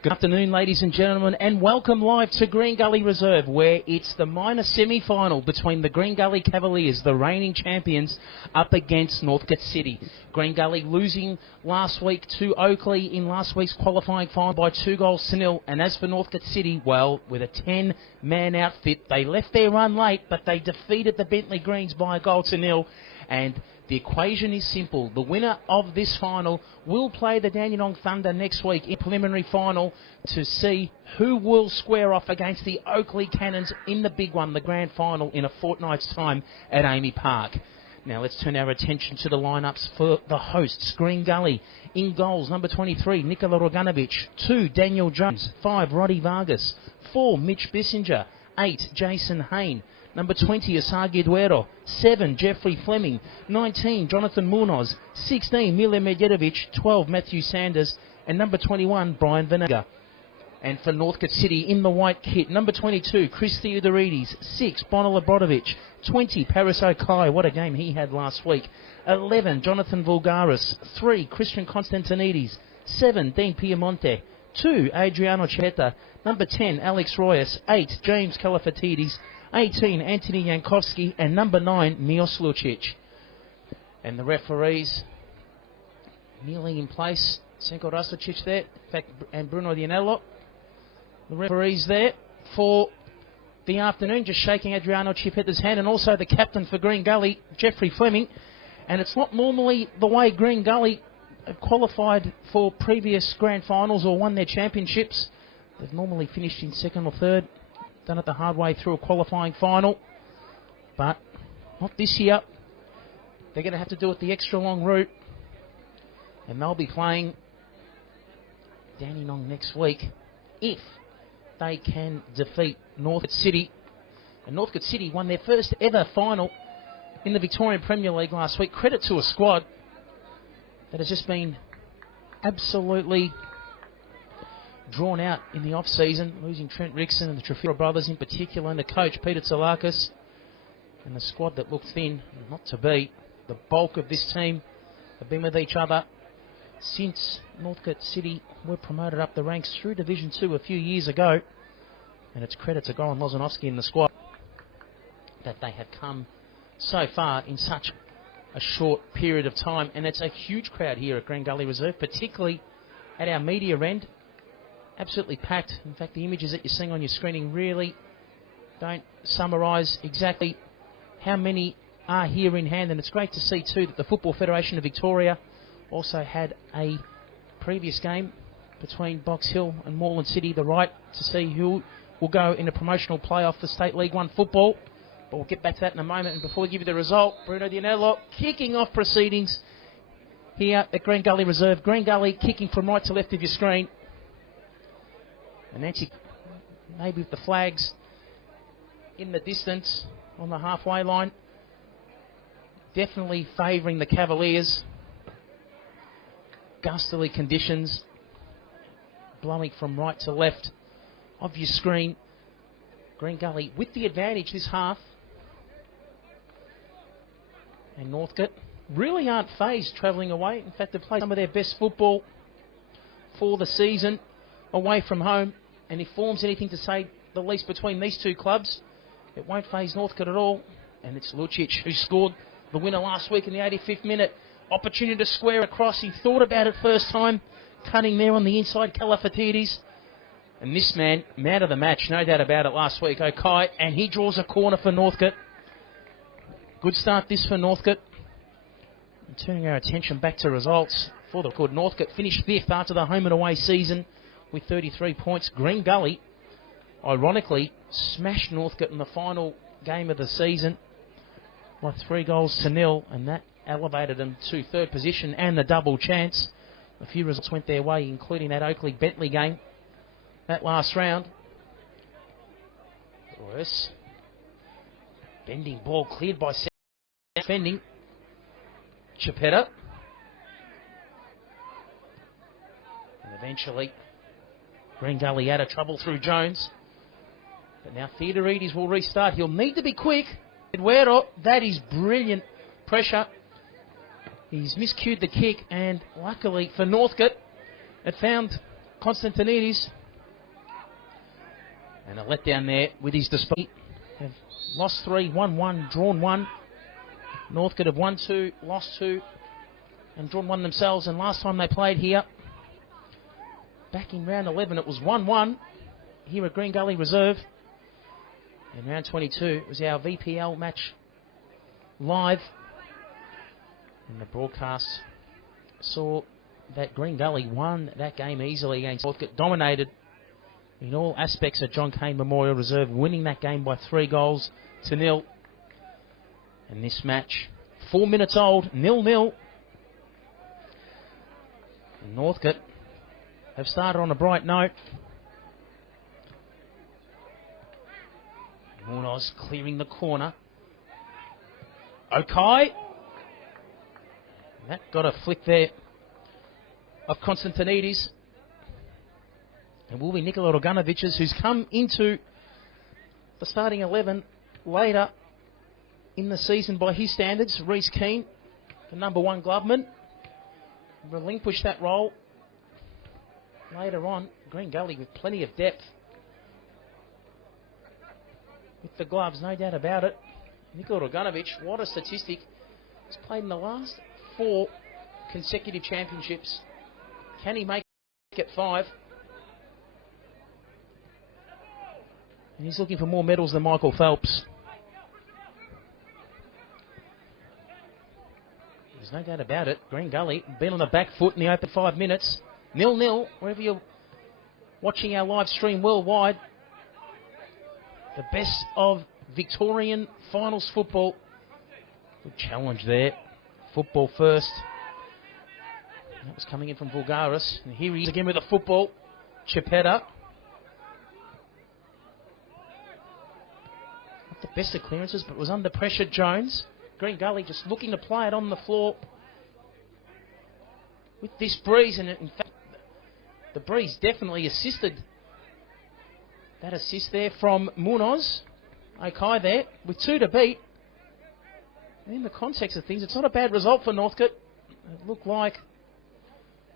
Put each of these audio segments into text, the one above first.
Good afternoon, ladies and gentlemen, and welcome live to Green Gully Reserve, where it's the minor semi-final between the Green Gully Cavaliers, the reigning champions, up against Northcote City. Green Gully losing last week to Oakley in last week's qualifying final by 2-0, and as for Northcote City, well, with a 10-man outfit, they left their run late, but they defeated the Bentley Greens by 1-0, and the equation is simple. The winner of this final will play the Dandenong Thunder next week in preliminary final to see who will square off against the Oakley Cannons in the big one, the grand final, in a fortnight's time at Amy Park. Now let's turn our attention to the lineups for the hosts. Green Gully in goals, number 23, Nikola Roganovic. 2, Daniel Jones. 5, Roddy Vargas. 4, Mitch Bissinger. 8, Jason Hain. Number 20, Asagi Duero. 7, Jeffrey Fleming. 19, Jonathan Munoz. 16, Mile Medjedovic. 12, Matthew Sanders. And number 21, Brian Venega. And for Northcote City in the white kit, number 22, Chris Theodorides. 6, Bonilla Brodovic. 20, Paris Okai. What a game he had last week. 11, Jonathan Vulgaris. 3, Christian Constantinides. 7, Dean Piemonte. 2, Adriano Cheta. Number 10, Alex Royas. 8, James Kalafatidis. 18, Anthony Yankowski, and number 9, Mios Lucic. And the referees kneeling in place. Senko Rastocic there, in fact, and Bruno Dianello. The referees there for the afternoon, just shaking Adriano Chipetta's hand, and also the captain for Green Gully, Jeffrey Fleming. And it's not normally the way Green Gully have qualified for previous grand finals or won their championships. They've normally finished in second or third. Done it the hard way through a qualifying final, but not this year. They're going to have to do it the extra long route, and they'll be playing Dandenong next week if they can defeat Northcote City. And Northcote City won their first ever final in the Victorian Premier League last week. Credit to a squad that has just been absolutely drawn out in the off-season, losing Trent Rickson and the Trafira brothers in particular, and the coach, Peter Tsalakis, and the squad that looked thin, not to be. The bulk of this team have been with each other since Northcote City were promoted up the ranks through Division 2 a few years ago, and it's credit to Goran Lozanovsky and the squad that they have come so far in such a short period of time. And it's a huge crowd here at Green Gully Reserve, particularly at our media end. Absolutely packed. In fact, the images that you're seeing on your screening really don't summarise exactly how many are here in hand. And it's great to see, too, that the Football Federation of Victoria also had a previous game between Box Hill and Moreland City, the right to see who will go in a promotional playoff for State League 1 football. But we'll get back to that in a moment. And before we give you the result, Bruno Dianello kicking off proceedings here at Green Gully Reserve. Green Gully kicking from right to left of your screen. And Nancy, maybe with the flags in the distance on the halfway line, definitely favouring the Cavaliers. Gustily conditions, blowing from right to left of your screen. Green Gully with the advantage this half. And Northcote really aren't phased travelling away. In fact, they've played some of their best football for the season away from home, and if form's anything to say the least between these two clubs, it won't faze Northcote at all. And it's Lucic who scored the winner last week in the 85th minute. Opportunity to square across. He thought about it first time, cutting there on the inside, Kalafatidis. And this man of the match, no doubt about it, last week, Okai, and he draws a corner for Northcote. Good start this for Northcote. And turning our attention back to results for the record, Northcote finished 5th after the home and away season with 33 points. Green Gully, ironically, smashed Northcote in the final game of the season by 3-0, and that elevated them to 3rd position and the double chance. A few results went their way, including that Oakley-Bentley game, that last round. Worse. Bending ball cleared by defending Chipetta. And eventually Green Gully out of trouble through Jones. But now Theodorides will restart. He'll need to be quick. Eduardo, that is brilliant pressure. He's miscued the kick, and luckily for Northcote, it found Constantinides. And a letdown there with his display. They've lost 3, won 1, drawn 1. Northcote have won 2, lost 2, and drawn 1 themselves. And last time they played here, back in round 11, it was 1-1 here at Green Gully Reserve. In round 22, it was our VPL match live. And the broadcast saw that Green Gully won that game easily against Northcote, dominated in all aspects of John Cain Memorial Reserve, winning that game by 3-0. And this match, 4 minutes old, 0-0. And Northcote have started on a bright note. Munoz clearing the corner. Okai. That got a flick there of Constantinides. It will be Nikola Roganovic's, who's come into the starting 11 later in the season by his standards. Reece Keane, the number 1 gloveman, relinquished that role later on. Green Gully with plenty of depth with the gloves, no doubt about it. Nikola Roganovic, what a statistic. He's played in the last 4 consecutive championships. Can he make it 5? And he's looking for more medals than Michael Phelps. There's no doubt about it. Green Gully been on the back foot in the open 5 minutes. 0-0, wherever you're watching our live stream worldwide. The best of Victorian finals football. Good challenge there. Football first. That was coming in from Vulgaris. And here he is again with the football. Chipetta. Not the best of clearances, but was under pressure. Jones. Green Gully just looking to play it on the floor with this breeze. And in fact, the breeze definitely assisted. That assist there from Munoz. Okay there, with 2 to beat. And in the context of things, it's not a bad result for Northcote. It looked like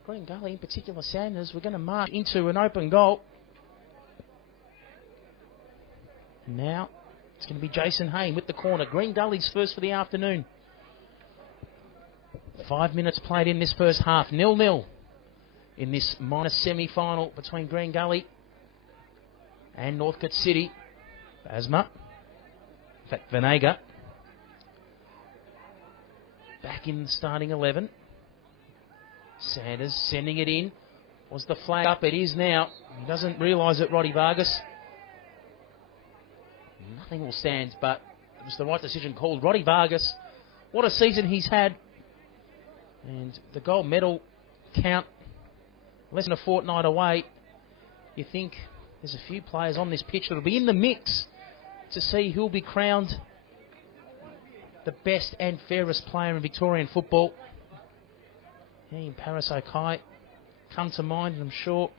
Green Gully, in particular Sanders, were going to march into an open goal. And now it's going to be Jason Hayne with the corner. Green Gully's first for the afternoon. 5 minutes played in this first half. 0-0 in this minor semi-final between Green Gully and Northcote City. Basma. In fact, Venega. Back in the starting 11. Sanders sending it in. Was the flag up? It is now. He doesn't realise it, Roddy Vargas. Nothing will stand, but it was the right decision called. Roddy Vargas, what a season he's had. And the gold medal count less than a fortnight away. You think there's a few players on this pitch that will be in the mix to see who'll be crowned the best and fairest player in Victorian football. He and Paris Okai come to mind, and I'm sure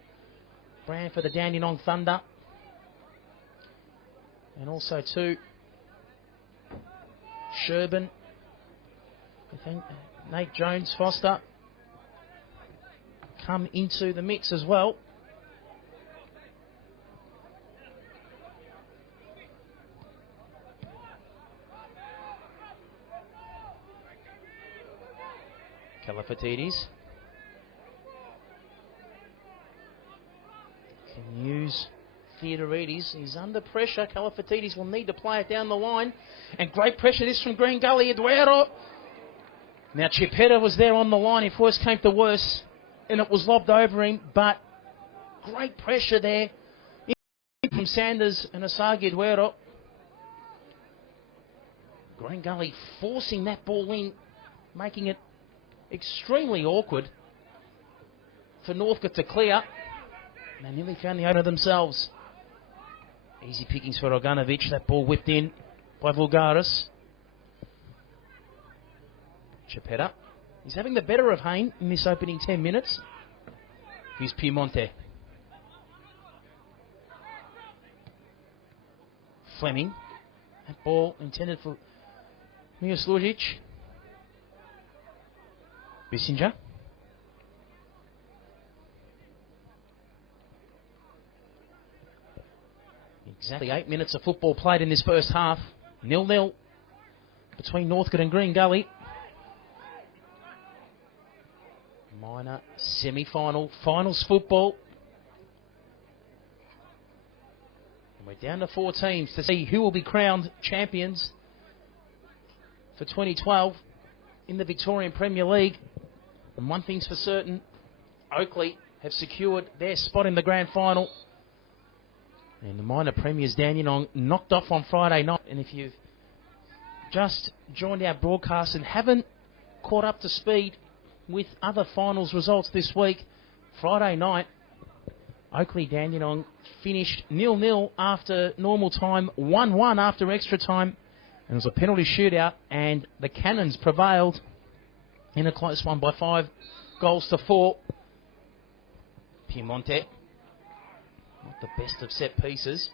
Brand for the Dandenong Thunder. And also too, Sherburn, I think Nate Jones Foster come into the mix as well. Kalafatidis can use Theodoridis. He's under pressure. Kalafatidis will need to play it down the line. And great pressure this from Green Gully. Eduardo. Now Chipetta was there on the line if worse came to worse. And it was lobbed over him. But great pressure there from Sanders and Asagi Eduardo. Green Gully forcing that ball in, making it extremely awkward for Northcote to clear. And they nearly found the opener themselves. Easy pickings for Roganovic. That ball whipped in by Vulgaris. Chipetta. He's having the better of Hayne in this opening 10 minutes. Here's Piemonte. Fleming. That ball intended for Mioslujic. Bissinger. Exactly 8 minutes of football played in this first half. 0-0 between Northcote and Green Gully. Minor semi-final, finals football. And we're down to 4 teams to see who will be crowned champions for 2012 in the Victorian Premier League. And one thing's for certain, Oakley have secured their spot in the grand final. And the minor premiers Dandenong knocked off on Friday night. And if you've just joined our broadcast and haven't caught up to speed with other finals results this week, Friday night, Oakley Dandenong finished 0-0 after normal time, 1-1 after extra time. And it was a penalty shootout, and the Cannons prevailed in a close one by 5 goals to 4. Piemonte, not the best of set pieces.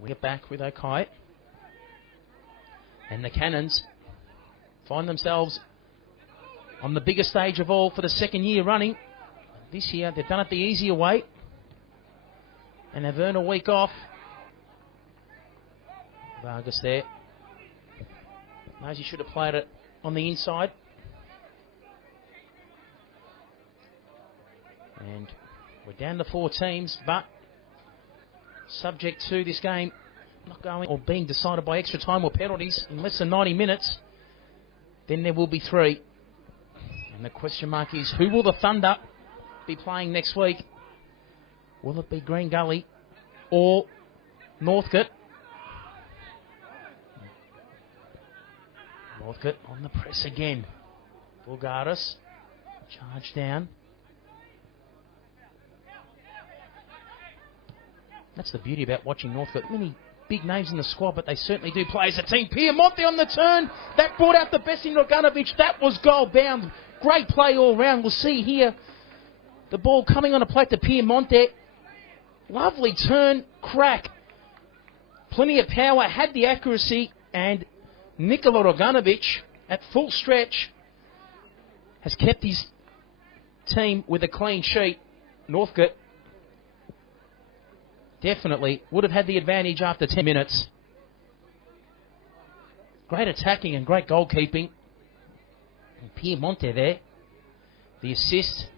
We get back with Okai. And the Cannons find themselves on the biggest stage of all for the second year running. This year, they've done it the easier way. And they've earned a week off. Vargas there. Knows he should have played it on the inside. And we're down to 4 teams, but subject to this game not going or being decided by extra time or penalties in less than 90 minutes, then there will be 3. And the question mark is, who will the Thunder be playing next week? Will it be Green Gully or Northcote? Northcote on the press again. Bulgaris, charge down. That's the beauty about watching Northcote. Many big names in the squad, but they certainly do play as a team. Piemonte on the turn. That brought out the best in Roganovic. That was goal bound. Great play all round. We'll see here the ball coming on a plate to Piemonte. Lovely turn, crack. Plenty of power, had the accuracy, and Nikola Roganovic at full stretch has kept his team with a clean sheet. Northcote definitely would have had the advantage after 10 minutes. Great attacking and great goalkeeping. And Piemonte there. The assist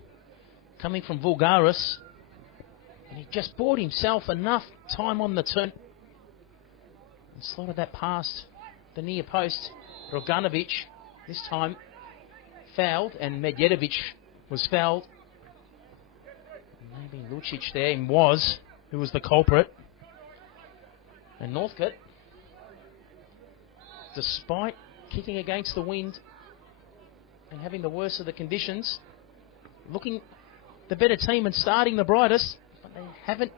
coming from Vulgaris. And he just bought himself enough time on the turn and slotted that past the near post. Roganovic this time fouled, and Medjedovic was fouled. Maybe Lucic there was, who was the culprit. And Northcote, despite kicking against the wind and having the worst of the conditions, looking the better team and starting the brightest, but they haven't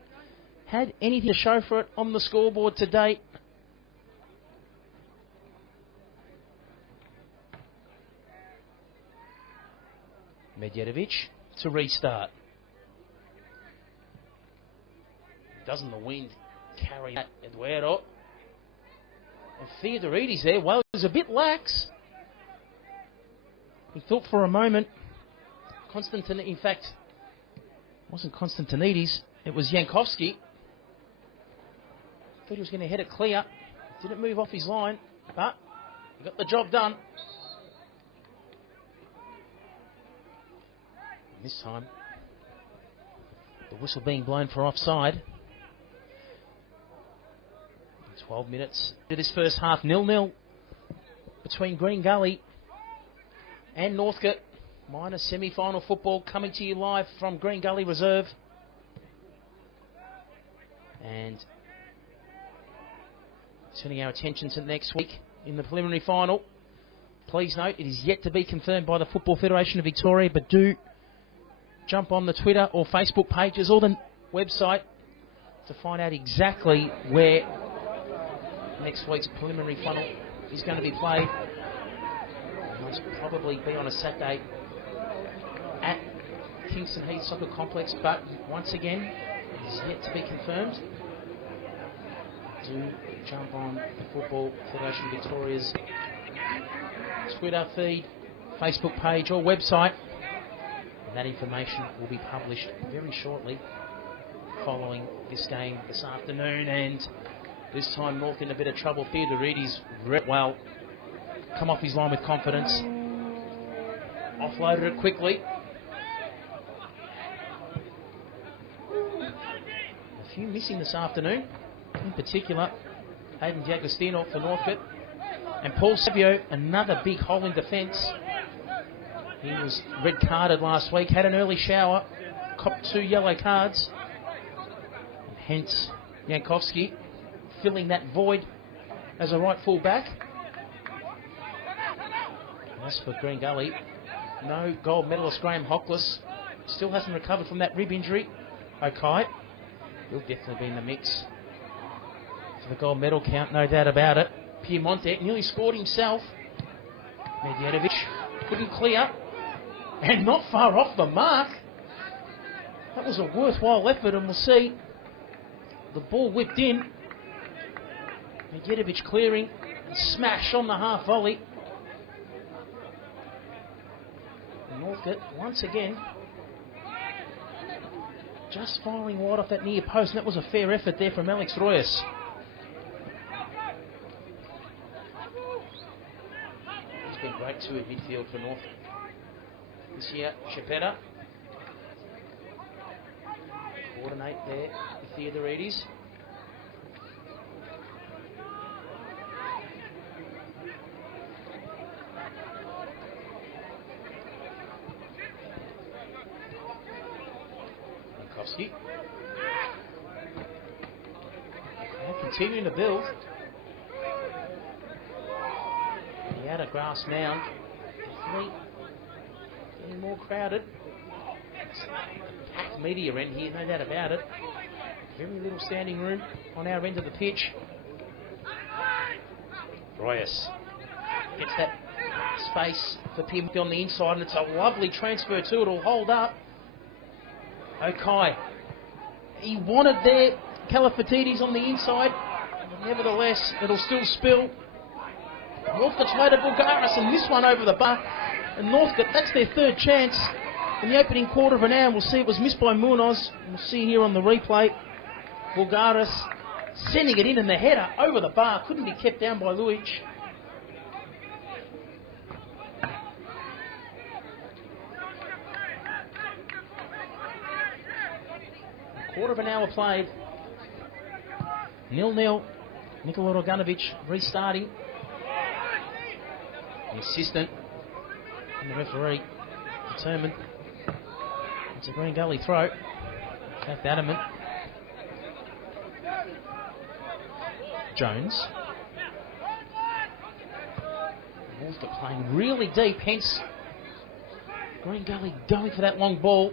had anything to show for it on the scoreboard to date. Medjedovic to restart. Doesn't the wind carry that, Eduardo? And Theodorides there, well, it was a bit lax. He thought for a moment, in fact, it wasn't Konstantinides, it was Yankovsky. Thought he was going to head it clear. Didn't move off his line, but he got the job done. And this time, the whistle being blown for offside. 12 minutes to this first half, 0-0 between Green Gully and Northcote. Minor semi-final football coming to you live from Green Gully Reserve. And turning our attention to next week in the preliminary final. Please note, it is yet to be confirmed by the Football Federation of Victoria, but do jump on the Twitter or Facebook pages or the website to find out exactly where next week's preliminary final is going to be played. It must probably be on a Saturday at Kingston Heath Soccer Complex, but once again, it is yet to be confirmed. Do jump on the Football Federation of Victoria's Twitter feed, Facebook page or website, and that information will be published very shortly. following this game this afternoon, and this time North in a bit of trouble. Theodorides well come off his line with confidence, offloaded it quickly. A few missing this afternoon, in particular Hayden D'Agostino for Northcote, and Paul Savio, another big hole in defence. He was red carded last week, had an early shower, copped 2 yellow cards, and hence Jankowski filling that void as a right full back. As for Green Gully, no gold medalist Graham Hockless, still hasn't recovered from that rib injury. Okay, he'll definitely be in the mix for the gold medal count, no doubt about it. Piemonte nearly scored himself. Medjedovic couldn't clear, and not far off the mark. That was a worthwhile effort, and we'll see the ball whipped in. Medjedovic clearing, smash on the half volley. Northcote once again just firing wide off that near post, and that was a fair effort there from Alex Royas. He's been great too at midfield for Northcote this year. Chapetta coordinate there with Theodorides. Continuing to build. The outer grass mound definitely getting more crowded. Packed media end here, no doubt about it. Very little standing room on our end of the pitch. Royas gets that space for Pim on the inside, and it's a lovely transfer too. It'll hold up. Okay. He wanted there Kalafatidis on the inside. Nevertheless, it'll still spill. Northcote's way to Bulgaris, and this one over the bar. And Northcote, that's their third chance in the opening quarter of an hour. We'll see it was missed by Munoz. We'll see here on the replay. Bulgaris sending it in, and the header over the bar. Couldn't be kept down by Luic. Quarter of an hour played. 0-0. Nikola Roganovic restarting. The assistant and the referee determined it's a Green Gully throw. In fact, adamant. Jones. Northcote playing really deep, hence Green Gully going for that long ball,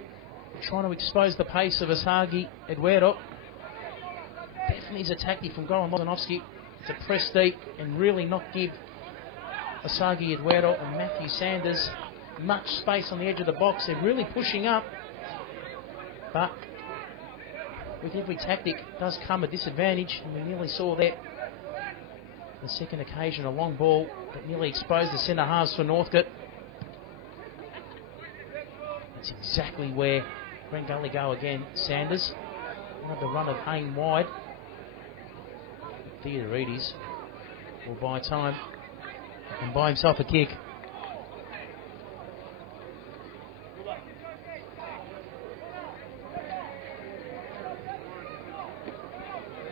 trying to expose the pace of Asagi Eduardo. Definitely is a tactic from Goran Lozanovski to press deep and really not give Asagi Eduardo and Matthew Sanders much space on the edge of the box. They're really pushing up, but with every tactic does come a disadvantage, and we nearly saw that the second occasion, a long ball that nearly exposed the centre halves for Northcote. That's exactly where Green Gully go again. Sanders, another run of Hayne wide. Theodorides will buy time and buy himself a kick.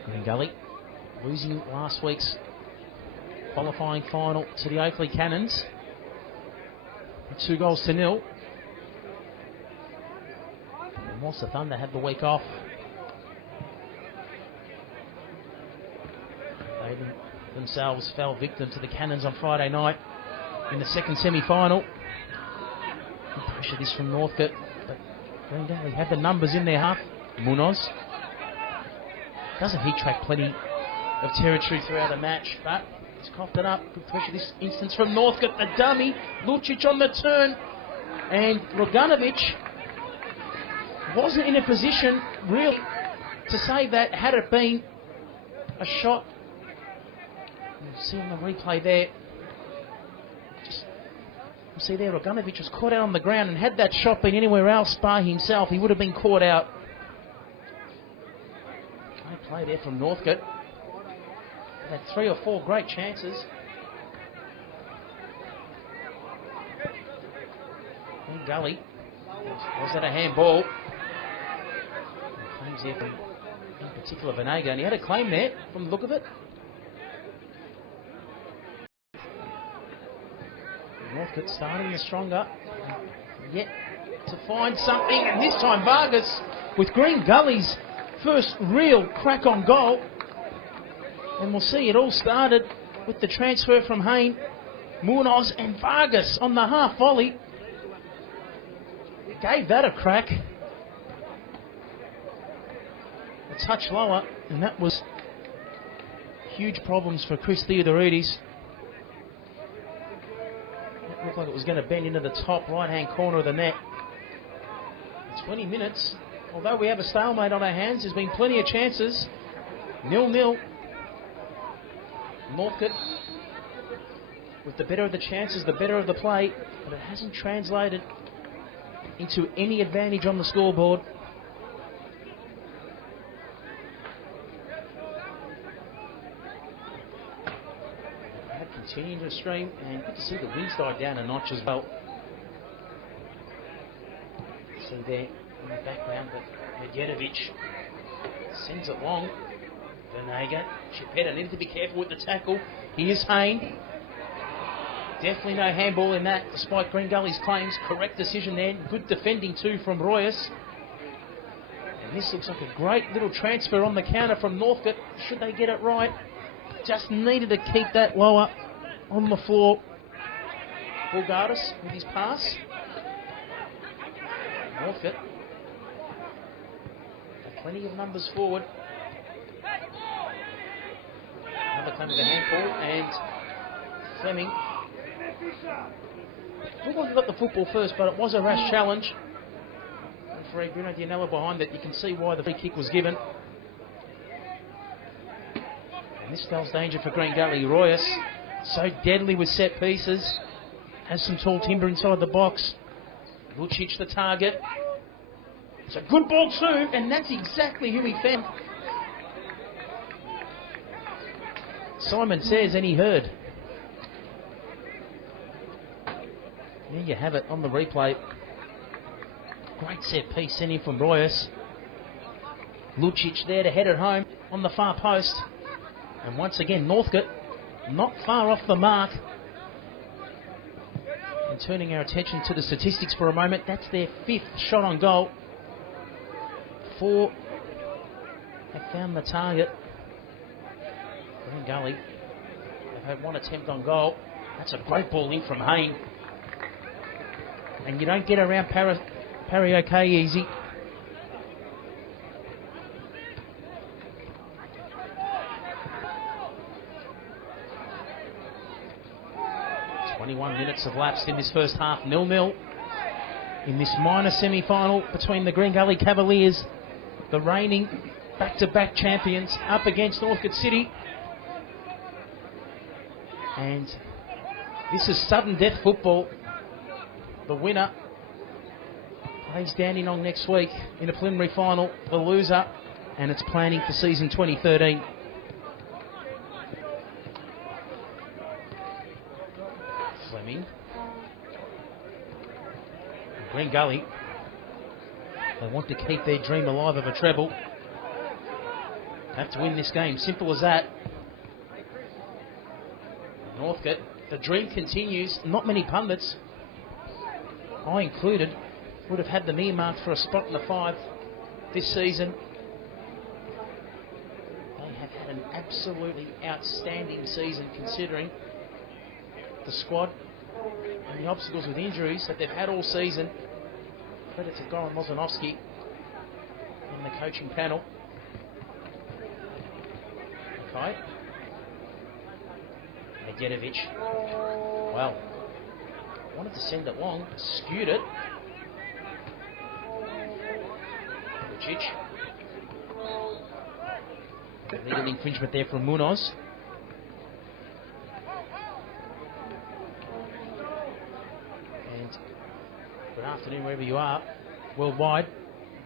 Green Gully losing last week's qualifying final to the Oakley Cannons. 2-0. And whilst the Thunder had the week off, they themselves fell victim to the Cannons on Friday night in the second semi-final. Pressure this from Northcote, but Green Gully had the numbers in their half. Munoz doesn't he track plenty of territory throughout the match, but he's coughed it up. Good pressure this instance from Northcote. The dummy, Lucic on the turn, and Roganovic wasn't in a position really to save that had it been a shot. You'll see on the replay there. You see there, Roganovic was caught out on the ground, and had that shot been anywhere else by himself, he would have been caught out. play there from Northcote. Had 3 or 4 great chances. Green Gully. Was that a handball? Claims there from, in particular, Venega, and he had a claim there from the look of it. Northcote starting stronger. Yet to find something, and this time Vargas with Green Gully's first real crack on goal. And we'll see it all started with the transfer from Hayne, Munoz and Vargas on the half volley. Gave that a crack. A touch lower, and that was huge problems for Chris Theodoridis. That looked like it was going to bend into the top right-hand corner of the net. 20 minutes. Although we have a stalemate on our hands, there's been plenty of chances. 0-0. Northcote with the better of the chances, the better of the play, but it hasn't translated into any advantage on the scoreboard. Continuing to stream, and good to see the winds die down a notch as well. See there in the background, but Medjedovic sends it long. Venega, Chipetta needed to be careful with the tackle. Here's Hayne. Definitely no handball in that, despite Green Gully's claims. Correct decision there. Good defending too from Royas. And this looks like a great little transfer on the counter from Northcote. Should they get it right? Just needed to keep that lower on the floor. Bulgardis with his pass. Northcote. Plenty of numbers forward. Another claim of the handball, and Fleming. Wimbledon got the football first, but it was a rash challenge. Referee Bruno Dianello behind it. You can see why the free kick was given. And this spells danger for Green Gully. Royas, so deadly with set pieces. Has some tall timber inside the box. Lucic the target. It's a good ball too, and that's exactly who he found. Simon says, and he heard. There you have it on the replay. Great set piece sent in from Royas. Lucic there to head it home on the far post. And once again, Northcote not far off the mark. And turning our attention to the statistics for a moment, that's their 5th shot on goal. 4 have found the target. Green Gully, they've had 1 attempt on goal. That's a great ball in from Hayne. And you don't get around Parry easy. "21 minutes have lapsed in this first half, 0-0 in this minor semi-final between the Green Gully Cavaliers, the reigning back-to-back champions, up against Northcote City. And this is sudden death football. The winner plays Dandenong next week in a preliminary final. The loser, and it's planning for season 2013. Fleming. Green Gully, they want to keep their dream alive of a treble. Have to win this game, simple as that. Northcote, the dream continues. Not many pundits, I included, would have had them earmarked for a spot in the 5 this season. They have had an absolutely outstanding season considering the squad and the obstacles with injuries that they've had all season. Credit to Goran Mozanovsky and the coaching panel. Okay. Medjedovic. Well, wanted to send it long, skewed it. Lucic. Legal infringement there from Munoz. And good afternoon wherever you are worldwide.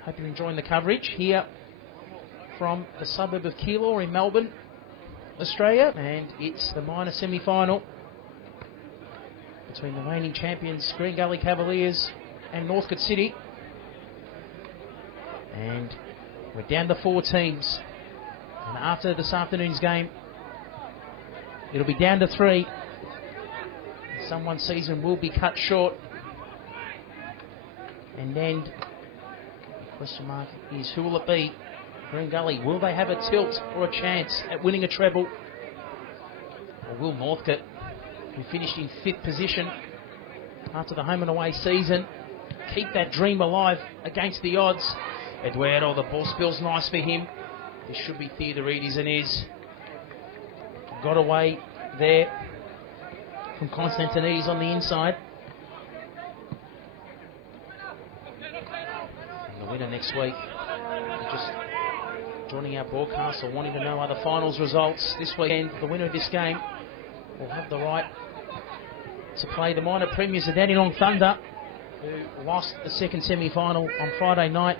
Hope you're enjoying the coverage here from the suburb of Keilor in Melbourne, Australia, and it's the minor semi-final between the reigning champions Green Gully Cavaliers and Northcote City. And we're down to 4 teams, and after this afternoon's game it'll be down to 3. Someone's season will be cut short, and then the question mark is, who will it be? Green Gully, will they have a tilt or a chance at winning a treble? Or will Northcote, who finished in 5th position after the home and away season, keep that dream alive against the odds? Eduardo, the ball spills nice for him. This should be Theodorides, and is. Got away there from Constantinides on the inside. And the winner next week, just joining our broadcast or wanting to know other finals results this weekend, the winner of this game will have the right to play the minor premiers, the Dandenong Thunder, who lost the second semi-final on Friday night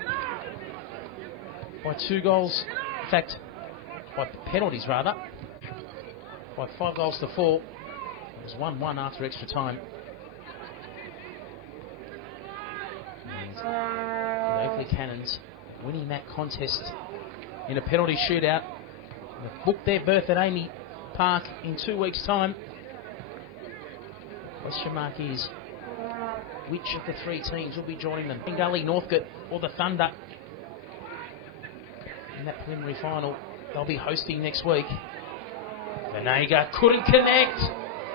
by 2 goals, in fact by penalties rather, by 5 goals to 4. It was 1-1 after extra time. And the Oakley Cannons winning that contest in a penalty shootout. They've booked their berth at Amy Park in 2 weeks' time. Question mark is, which of the 3 teams will be joining them? Green Gully, Northcote or the Thunder in that preliminary final they'll be hosting next week. Venega couldn't connect,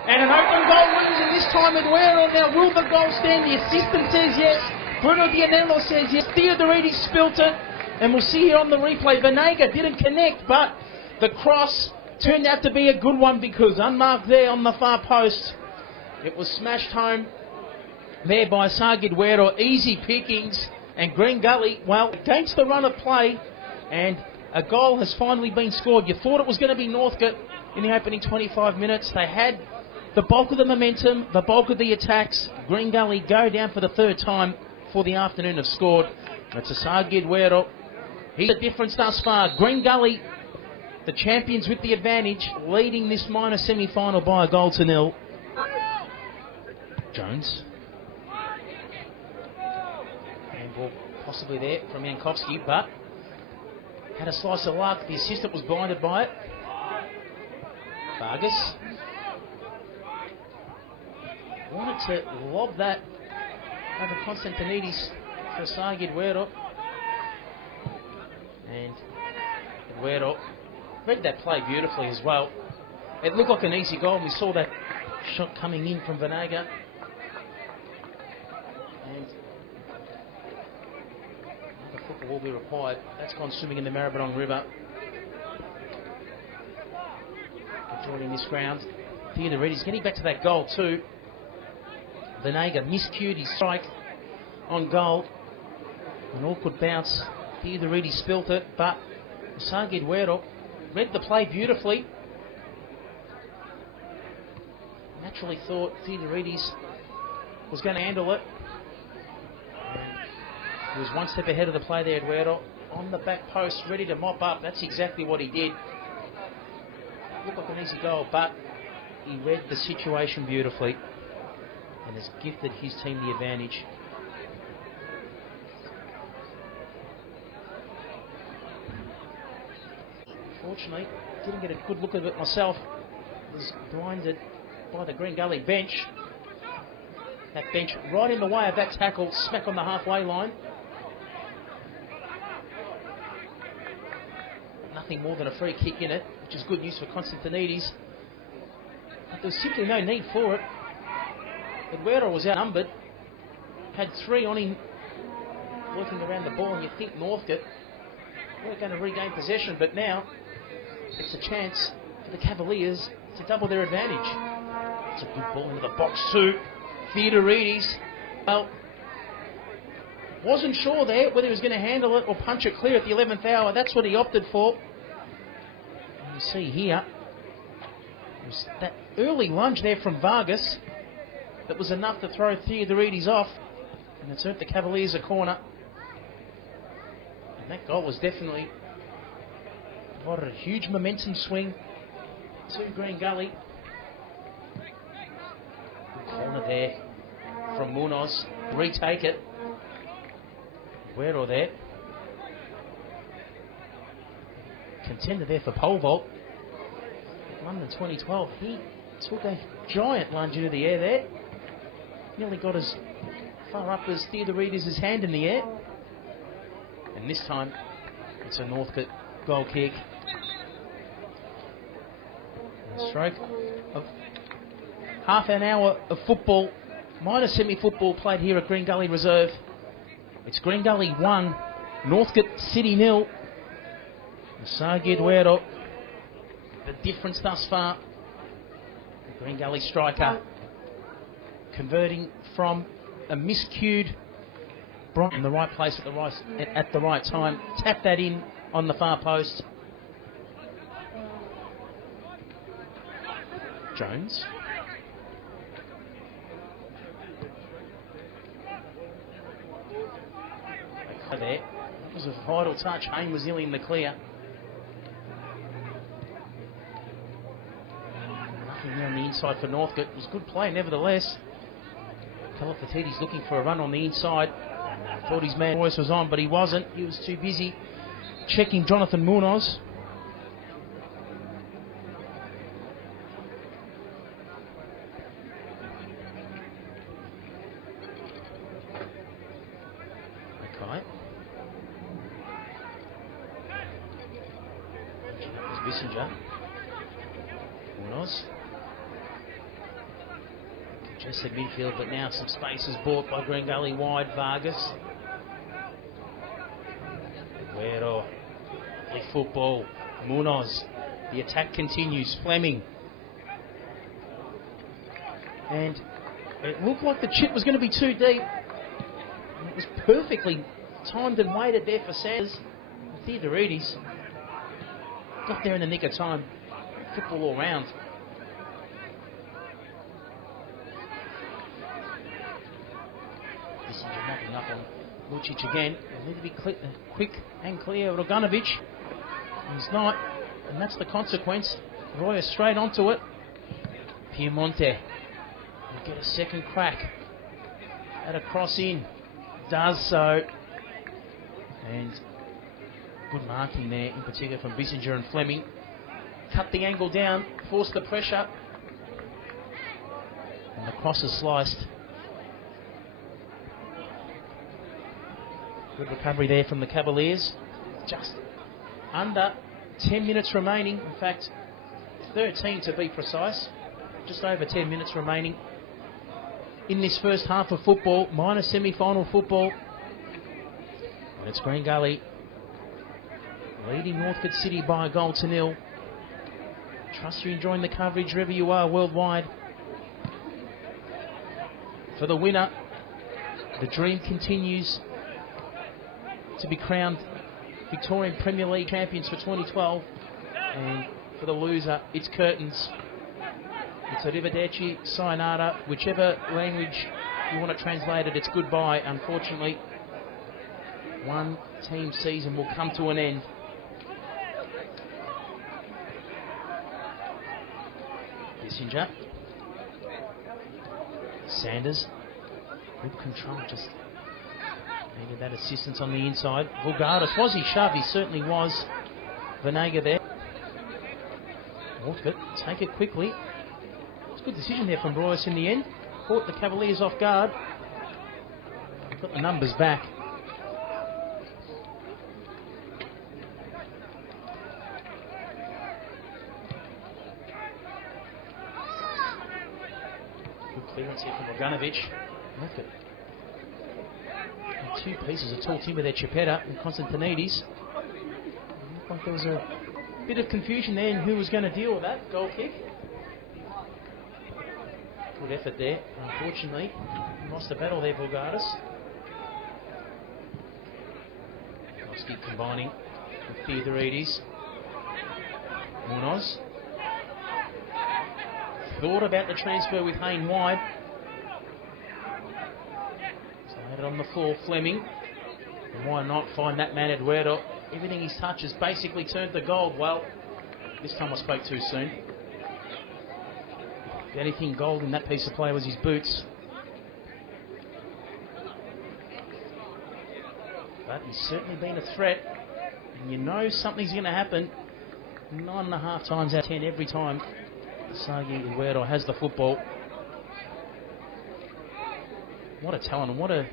and an open goal wins, and this time Eduardo. Now will the goal stand? The assistant says yes, Bruno Dianello says yes, Theodorides spilt it, and we'll see here on the replay, Venega didn't connect, but the cross turned out to be a good one because unmarked there on the far post, it was smashed home there by Eduardo. Easy pickings, and Green Gully, well, against the run of play, and a goal has finally been scored. You thought it was going to be Northcote in the opening 25 minutes. They had the bulk of the momentum, the bulk of the attacks. Green Gully go down for the 3rd time for the afternoon have scored. It's Eduardo. He's the difference thus far. Green Gully, the champions with the advantage, leading this minor semi-final by a goal to 0. Jones. And ball possibly there from Yankowski, but had a slice of luck. The assistant was blinded by it. Vargas wanted to lob that over Constantinides for Eduardo. And Eduardo read that play beautifully as well. It looked like an easy goal, and we saw that shot coming in from Venega. And another football will be required. That's gone swimming in the Maribyrnong River. Joining this ground, Theodorides getting back to that goal too. Venega miscued his strike on goal. An awkward bounce. Theodorides spilt it, but Eduardo read the play beautifully. Naturally thought Theodorides was going to handle it. He was one step ahead of the play there, Eduardo. On the back post, ready to mop up. That's exactly what he did. Looked like an easy goal, but he read the situation beautifully and has gifted his team the advantage. Fortunately, didn't get a good look at it myself. Was blinded by the Green Gully bench. That bench right in the way of that tackle, smack on the halfway line. Nothing more than a free kick in it, which is good news for Constantinides. But there was simply no need for it. Eduardo was outnumbered, had 3 on him working around the ball, and you think Northcote weren't going to regain possession, but now it's a chance for the Cavaliers to double their advantage. It's a good ball into the box too. Theodorides, well, wasn't sure there whether he was going to handle it or punch it clear at the 11th hour. That's what he opted for. And you see here, it was that early lunge there from Vargas that was enough to throw Theodorides off, and it's earned the Cavaliers a corner. And that goal was definitely What a huge momentum swing to Green Gully. Good corner there from Munoz. Retake it. Where or there. Contender there for pole vault. London 2012. He took a giant lunge into the air there. Nearly got as far up as Theodoridis' hand in the air. And this time, it's a Northcote goal kick. A stroke of half an hour of football, minor semi-football played here at Green Gully Reserve. It's Green Gully 1, Northcote City 0. Sagi Duero, the difference thus far. The Green Gully striker converting from a miscued Bryant in the right place at the right time. Tap that in on the far post. Jones. Okay, there. That was a vital touch. Hayne was nearly in the clear. Nothing there on the inside for Northcote. It was good play nevertheless. Calafatidis looking for a run on the inside. Thought his man Royce was on, but he wasn't. He was too busy checking Jonathan Munoz. Okay. Bissinger. Munoz. Congested midfield, but now some space is bought by Green Gully wide. Vargas. Guerrero. Lovely football. Munoz. The attack continues. Fleming. And it looked like the chip was going to be too deep. And it was perfectly timed and waited there for Sanders. Theodoridis got there in the nick of time. Football all round. Bissinger mopping up on Lucic again. They need to be quick and clear. Roganovic. He's not. And that's the consequence. Royer straight onto it. Piemonte will get a second crack at a cross in. Does so. And good marking there, in particular from Bissinger and Fleming. Cut the angle down, force the pressure. And the cross is sliced. Good recovery there from the Cavaliers. Just under 10 minutes remaining. In fact, 13 to be precise. Just over 10 minutes remaining in this first half of football, minor semi-final football. And it's Green Gully leading Northcote City by a goal to nil. Trust you're enjoying the coverage wherever you are worldwide. For the winner, the dream continues to be crowned Victorian Premier League champions for 2012. And for the loser, it's curtains. It's arrivederci, sayonara, whichever language you want to translate it, it's goodbye. Unfortunately, one team season will come to an end. Bissinger. Sanders. Good control, just needed that assistance on the inside. Vulgaris, was he shoved? He certainly was. Venega there. Northcote, take it quickly. It's a good decision there from Royce in the end. Caught the Cavaliers off guard. Got the numbers back. Good clearance here from Bogdanovic. Northcote. Two pieces of tall timber there, Chipetta and Constantinides. Looked like there was a bit of confusion there in who was going to deal with that goal kick. Good effort there. Unfortunately, lost the battle there, Vulgaris. Koski combining with Theodoridis. Munoz. Thought about the transfer with Hayne wide. So had it on the floor, Fleming. And why not find that man Eduardo? Everything he's touched has basically turned to gold. Well, this time I spoke too soon. The only thing gold in that piece of play was his boots. But he's certainly been a threat. And you know something's going to happen 9.5 times out of 10 every time Sagi Eduardo has the football. What a talent and what a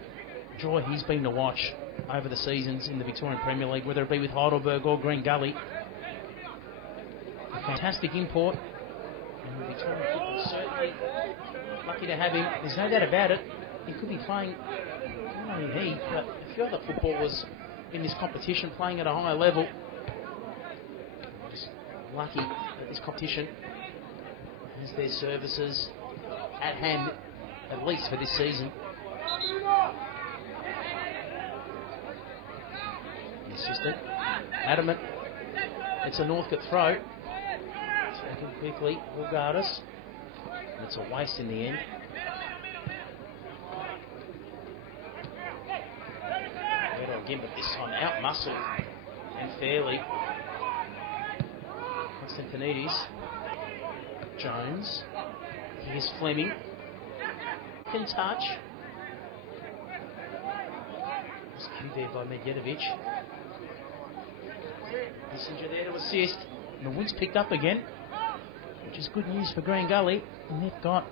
joy he's been to watch over the seasons in the Victorian Premier League, whether it be with Heidelberg or Green Gully. A fantastic import. And the Victorian football certainly lucky to have him. There's no doubt about it. He could be playing, not only he, but a few other footballers in this competition playing at a higher level. Just lucky that this competition has their services at hand, at least for this season. The assistant, adamant. It's a Northcote throw. Taken quickly, Vulgaris. And it's a waste in the end. Again, but this time out muscled and fairly. Constantinides. Jones. Here's Fleming. Can touch. Was cued there by Medjedovic. Messenger there to assist. And the wind's picked up again, which is good news for Green Gully. And they've got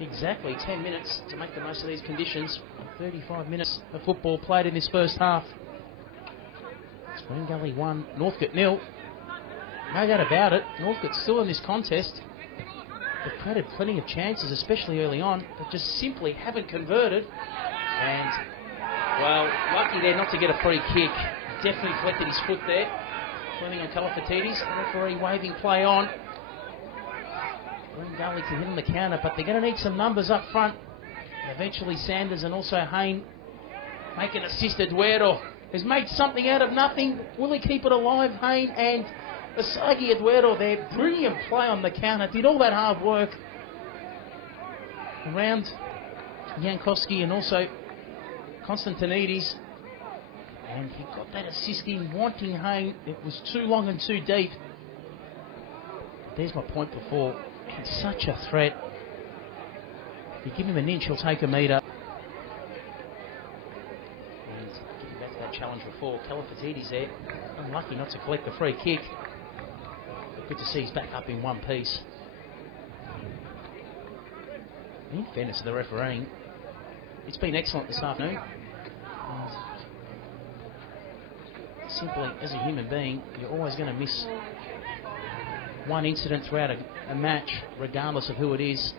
exactly 10 minutes to make the most of these conditions. 35 minutes of football played in this first half. It's Green Gully 1, Northcote 0. No doubt about it, Northcote's still in this contest. They've created plenty of chances, especially early on, but just simply haven't converted. And, well, lucky there not to get a free kick. Definitely flected his foot there. Fleming on Calafatides. Referee waving play on. Green Gully can hit on the counter, but they're going to need some numbers up front. Eventually Sanders and also Hayne make an assist. Eduardo has made something out of nothing. Will he keep it alive, Hayne? And Asagi Eduardo there, brilliant play on the counter. Did all that hard work around Jankowski and also Constantinides. And he got that assist in, wanting Hayne. It was too long and too deep. There's my point before. He's such a threat. If you give him an inch, he'll take a metre. And getting back to that challenge before, Calafatides there. Unlucky not to collect the free kick. But good to see he's back up in one piece. In fairness to the refereeing, it's been excellent this afternoon. And simply, as a human being, you're always going to miss one incident throughout a match, regardless of who it is.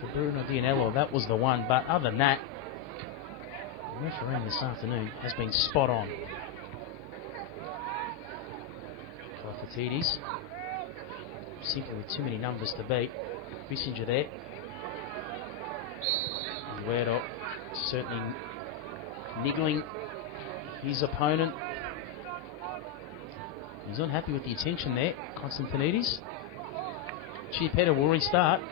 For Bruno Dianello, that was the one. But other than that, the refereeing this afternoon has been spot on. Calafatides, simply with too many numbers to beat. Bissinger there. Eduardo certainly niggling his opponent. He's unhappy with the attention there. Constantinides. Chiapetta will restart.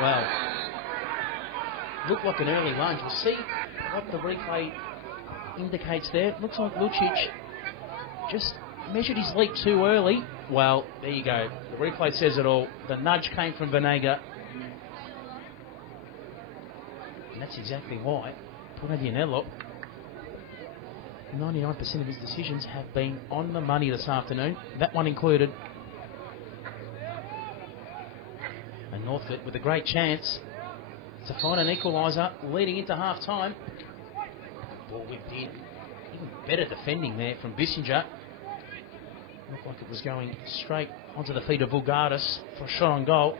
Well, looked like an early lunge. We'll see what the replay indicates there. Looks like Lucic just measured his leap too early. Well, there you go. The replay says it all. The nudge came from Venega. And that's exactly why Dianello, 99% of his decisions have been on the money this afternoon. That one included. And Northcote with a great chance to find an equaliser leading into half-time. Ball whipped in. Even better defending there from Bissinger. Looked like it was going straight onto the feet of Vulgaris for a shot on goal.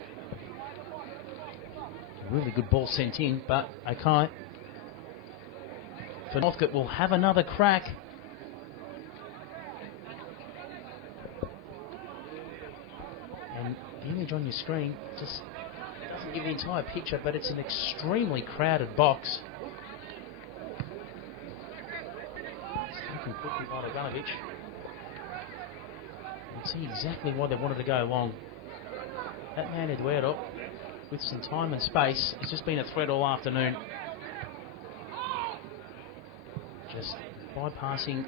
A really good ball sent in, but okay. For Northcote will have another crack. And the image on your screen just doesn't give the entire picture, but it's an extremely crowded box. looking quickly by Draganovic. You can see exactly why they wanted to go long. That man Eduardo, with some time and space, has just been a threat all afternoon. Just bypassing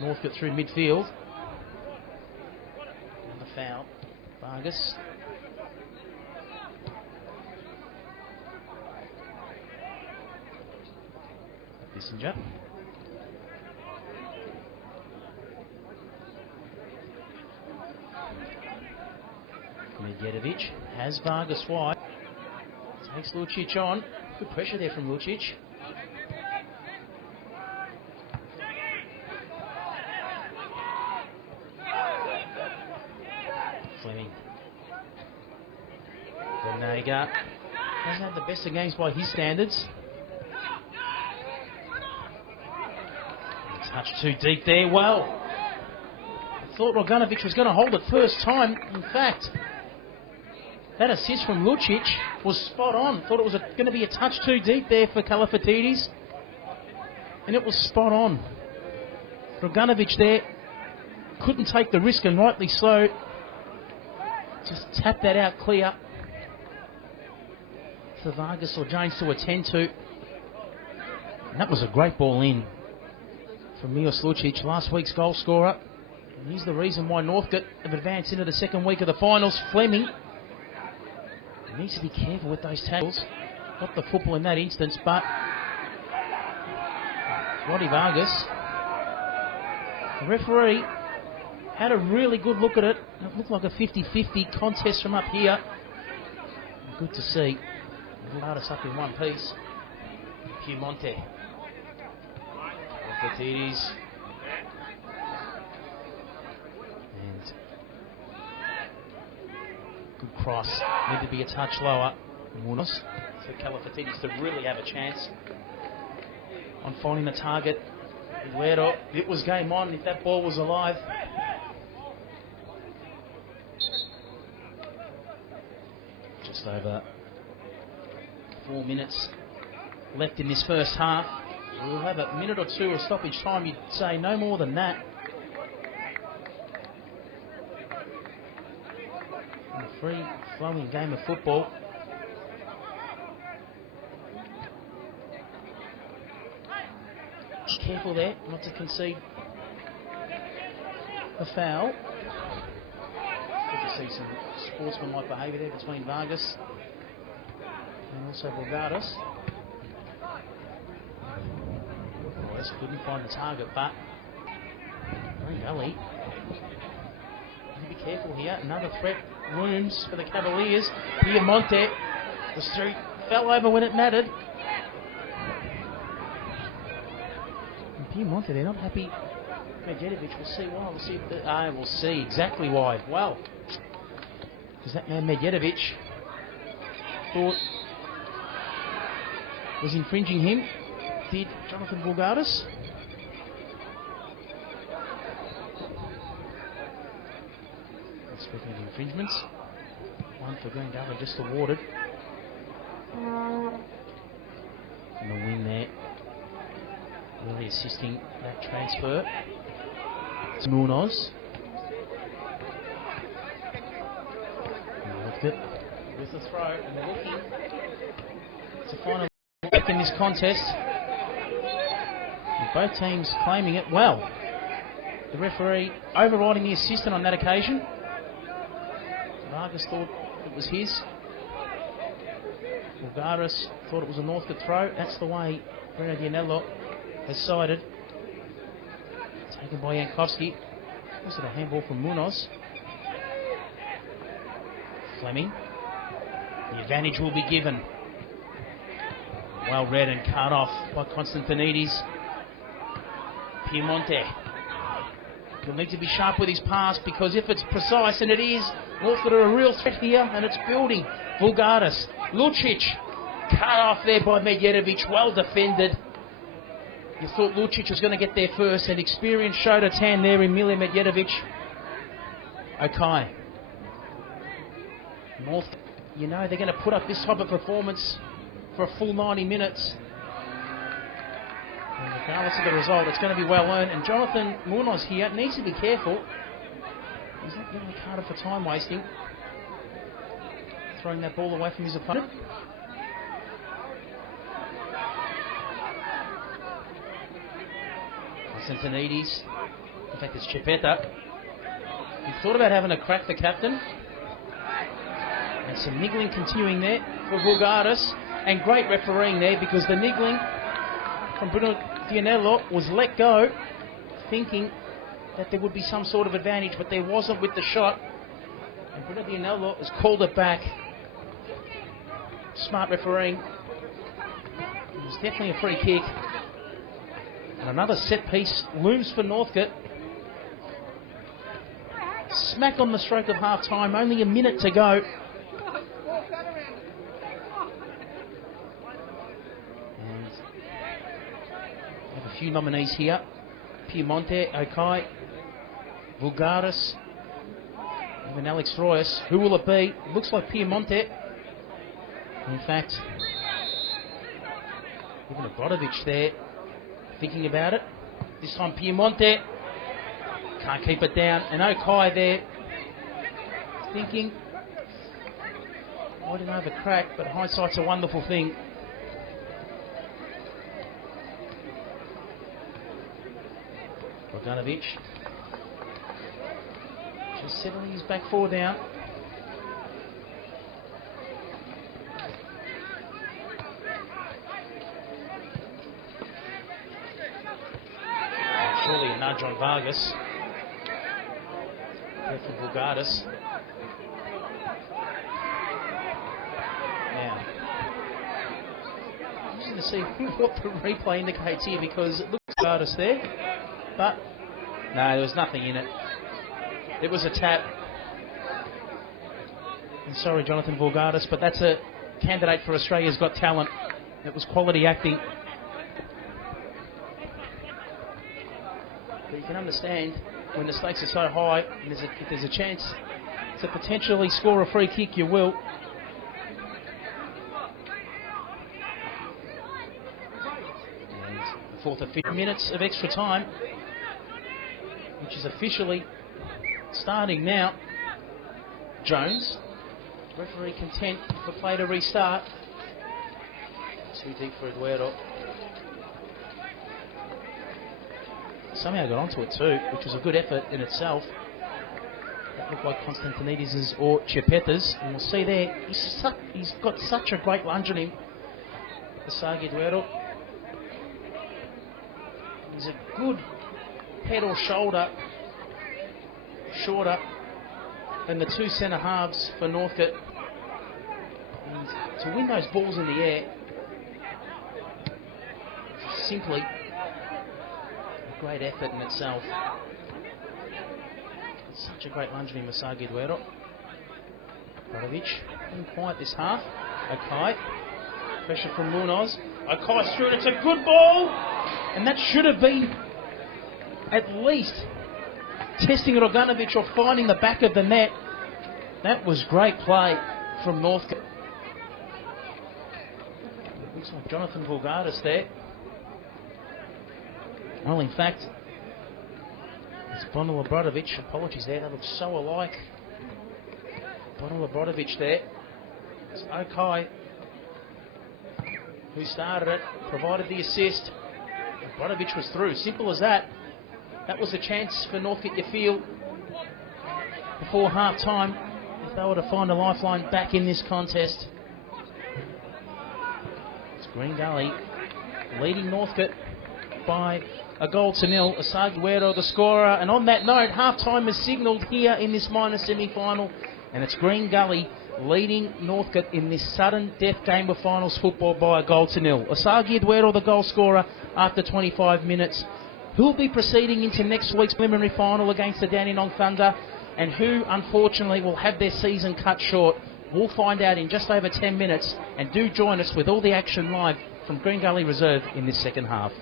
Northcote through midfield. And the foul. Vargas. Kissinger. Medjedovic has Vargas wide. Takes Lucic on. Good pressure there from Lucic. Fleming. Benega hasn't had the best of games by his standards. Touch too deep there. Well, I thought Draganovic was going to hold it first time. In fact, that assist from Lucic was spot on. Thought it was going to be a touch too deep there for Kalafatidis. And it was spot on. Draganovic there couldn't take the risk, and rightly so. Just tapped that out clear for Vargas or James to attend to. And that was a great ball in from Milos Lucic, last week's goal scorer. And he's the reason why Northcote have advanced into the second week of the finals. Fleming needs to be careful with those tackles. Got the football in that instance, but Roddy Vargas, the referee, had a really good look at it. It looked like a 50-50 contest from up here. Good to see. Vargas up in one piece. Piemonte. Kalafatidis. And good cross. Need to be a touch lower. Munoz for Kalafatidis to really have a chance on finding the target. Eduardo, it was game on if that ball was alive. Just over 4 minutes left in this first half. We'll have a minute or two of stoppage time. You'd say no more than that. A free-flowing game of football. Careful there, not to concede the foul. Good to see some sportsmanlike behaviour there between Vargas and also Bulgaris. Boys couldn't find the target, but Green Gully. Need to be careful here. Another threat looms for the Cavaliers. Piemonte, the street fell over when it mattered. And Piemonte, they're not happy. Medjedovic, we'll see why. We'll see exactly why. Well, because that man Medjedovic thought was infringing him. Did Jonathan Bulgaris. Speaking of infringements, one for Green Gully just awarded. And the win there, really assisting that transfer. It's Munoz. Looked it with the throw, and they're looking to find a back in this contest. And both teams claiming it well. The referee overriding the assistant on that occasion. Vargas thought it was his. Bulgaris thought it was a Northcote throw. That's the way Bruno Dianello has sided. Taken by Yankovsky. Was it a handball from Munoz? Fleming. The advantage will be given. Well read and cut off by Constantinides. Piemonte. He'll need to be sharp with his pass, because if it's precise, and it is, Northcote are a real threat here, and it's building. Bulgaris. Lucic. Cut off there by Medjedovic. Well defended. You thought Lucic was going to get there first, and experience showed its hand there in Milija Medjedovic. Okay. North, you know they're going to put up this type of performance for a full 90 minutes. And regardless of the result, it's going to be well earned. And Jonathan Munoz here needs to be careful. He's not getting carded for time wasting. Throwing that ball away from his opponent. Constantinides. In fact, it's Chipeta. He thought about having to crack the captain. And some niggling continuing there for Vulgaris. And great refereeing there because the niggling from Bruno Dianello was let go, thinking that there would be some sort of advantage, but there wasn't with the shot. And Bruno Dianello has called it back. Smart refereeing. It was definitely a free kick. And another set piece looms for Northcote. Smack on the stroke of half time, only a minute to go. And we have a few nominees here. Piemonte, Okai, Vulgaris, even Alex Royce. Who will it be? It looks like Piemonte. In fact, even Obradovic there, thinking about it. This time Piemonte can't keep it down. And Okai there, thinking, I didn't have a crack, but hindsight's a wonderful thing. Bogdanovic just settling his back four down. Surely a nudge on Vargas. There from Vulgaris. Now, I'm just going to see what the replay indicates here because it looks like Vulgaris there, but no, there was nothing in it. It was a tap. And sorry, Jonathan Vulgaris, but that's a candidate for Australia's Got Talent. It was quality acting. But you can understand when the stakes are so high, and if there's a chance to potentially score a free kick, you will. And the fourth of 50 minutes of extra time, which is officially starting now. Jones, referee content for play to restart. Too deep for Eduardo. Somehow got onto it too, which was a good effort in itself. That looked like Constantinides' or Chipeta's. And we'll see there, he's got such a great lunge on him. Asagi Eduardo. He's a good head or shoulder shorter than the two centre halves for Northcote. And to win those balls in the air, simply great effort in itself. It's such a great lunge from Masagi Eduardo. Bradovic, been quiet this half. Okai, pressure from Munoz. Okai through it, it's a good ball! And that should have been at least testing Roganovic or finding the back of the net. That was great play from Northcote. Looks like Jonathan Vulgaris there. Well, in fact, it's Bonil Obradovic. Apologies there, they look so alike. Bonil Obradovic there. It's Okai who started it, provided the assist. Obradovic was through. Simple as that. That was a chance for Northcote, you feel, before half time, if they were to find a lifeline back in this contest. It's Green Gully leading Northcote by a goal to nil. Asagi Eduardo the scorer. And on that note, half-time is signalled here in this minor semi-final. And it's Green Gully leading Northcote in this sudden death game of finals football by a goal to nil. Asagi Eduardo the goal scorer after 25 minutes. Who will be proceeding into next week's preliminary final against the Dandenong Thunder, and who, unfortunately, will have their season cut short. We'll find out in just over 10 minutes. And do join us with all the action live from Green Gully Reserve in this second half.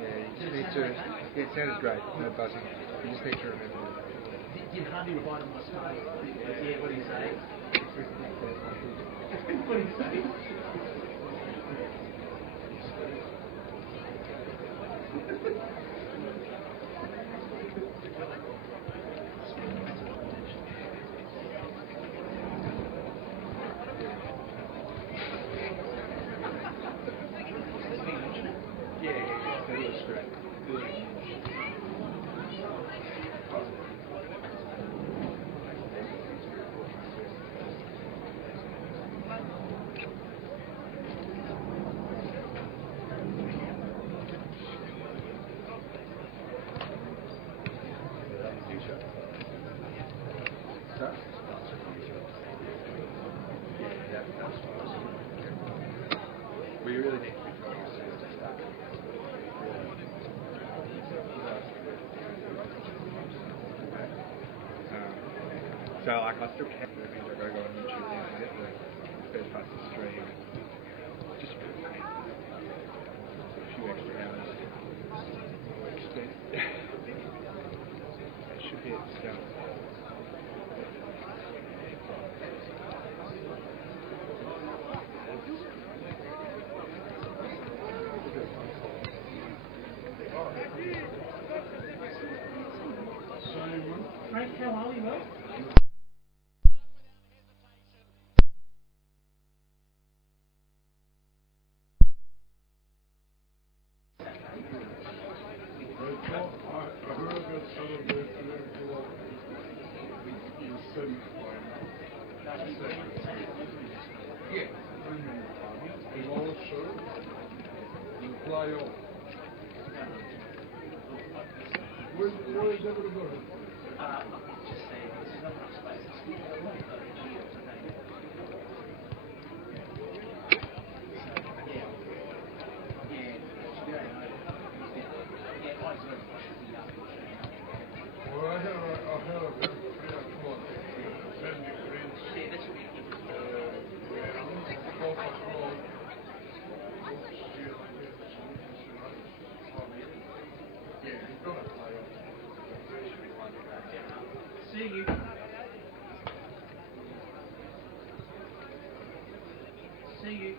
Yeah, you need to Yeah, it sounded great. No buzzing. You just need to remember. Did Harvey revite on my start? Yeah, what did he say? What did he say? We really need to be focused to start. So like I still can't move I gotta go on YouTube now and get the first part of the stream. Just for a few extra hours. Work spent. It should be at scale. Frank, how are we, well? Where's everybody? Well, I had a very 3 o'clock sending Prince. Golf Road. Yeah, he's gonna fly off. See you. See you.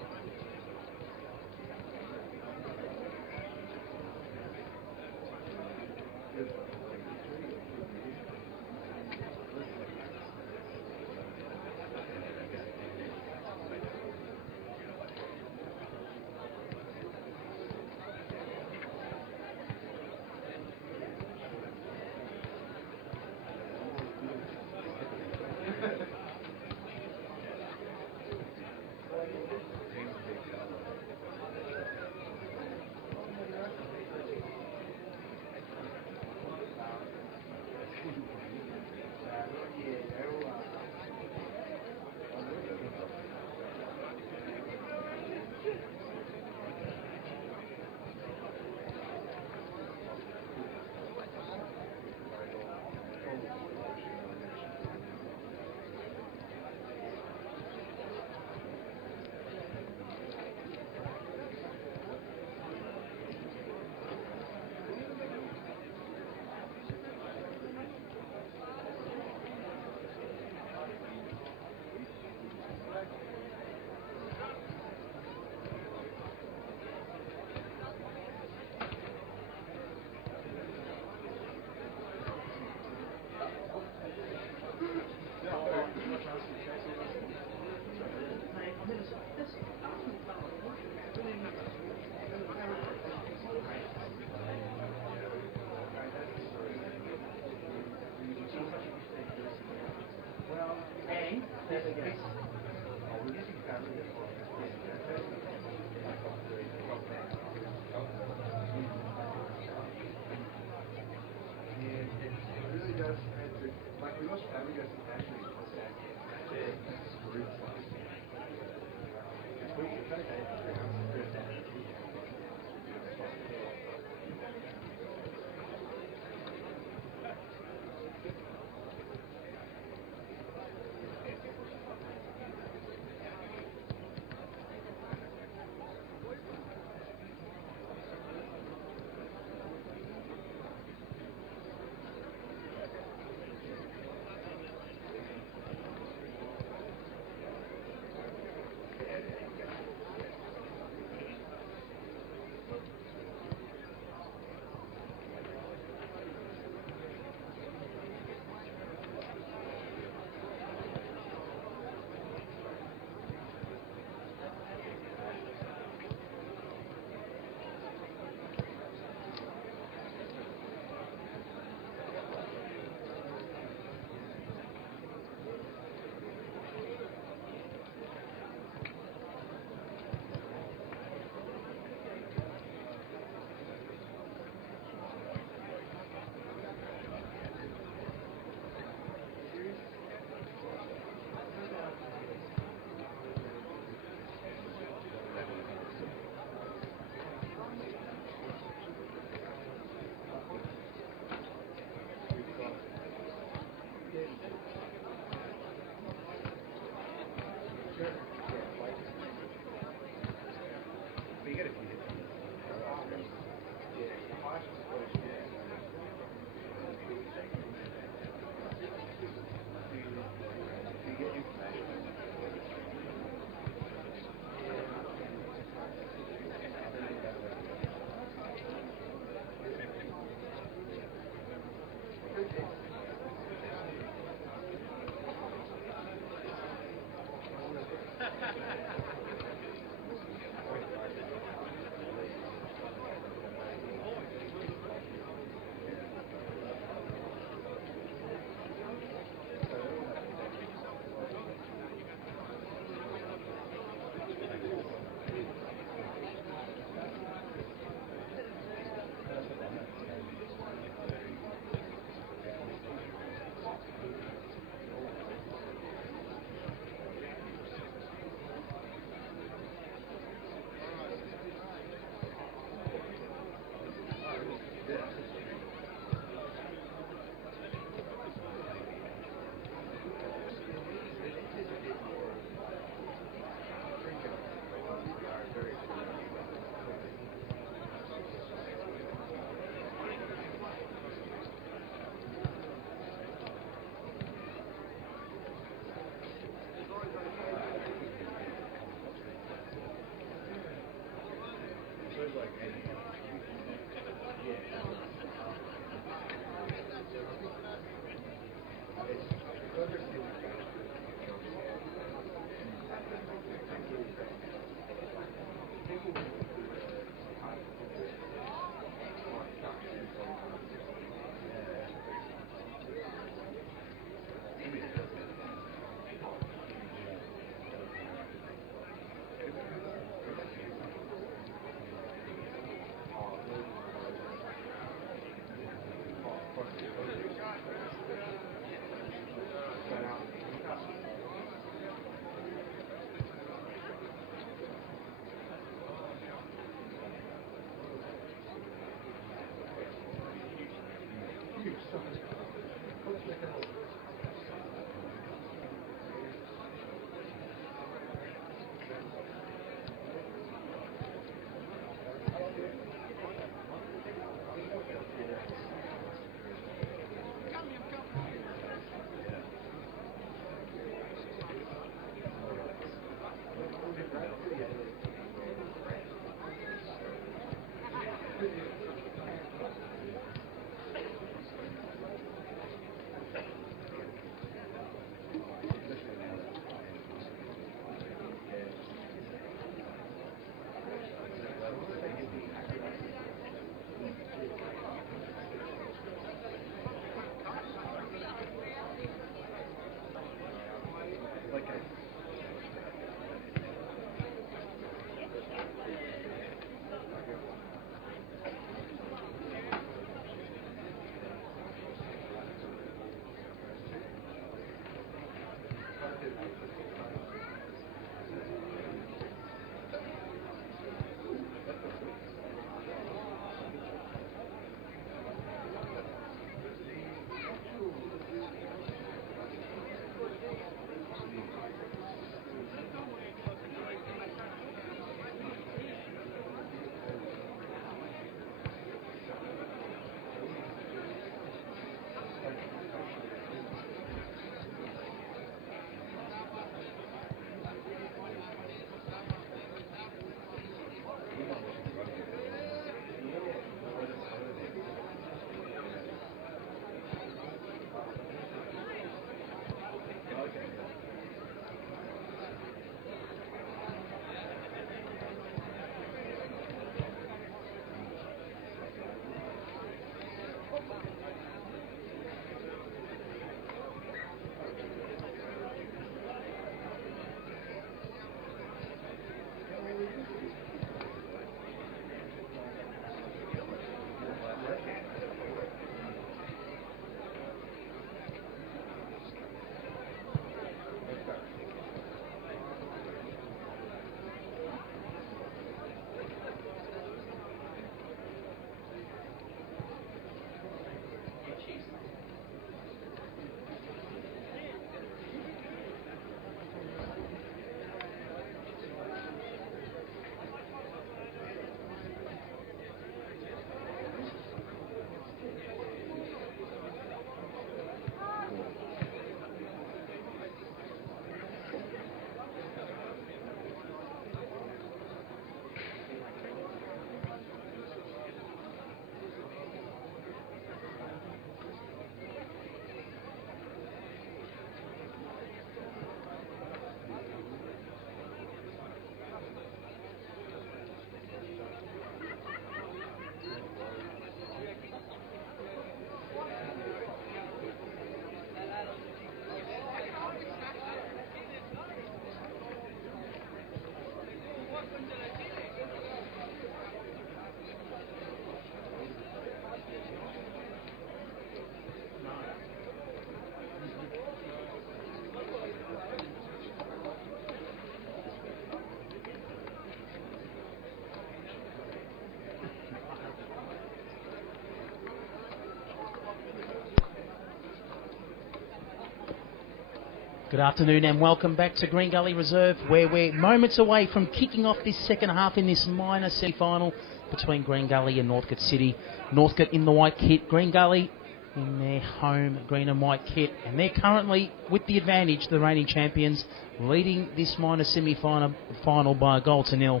Good afternoon and welcome back to Green Gully Reserve, where we're moments away from kicking off this second half in this minor semi-final between Green Gully and Northcote City. Northcote in the white kit, Green Gully in their home green and white kit, and they're currently, with the advantage, the reigning champions, leading this minor semi-final by a goal to nil.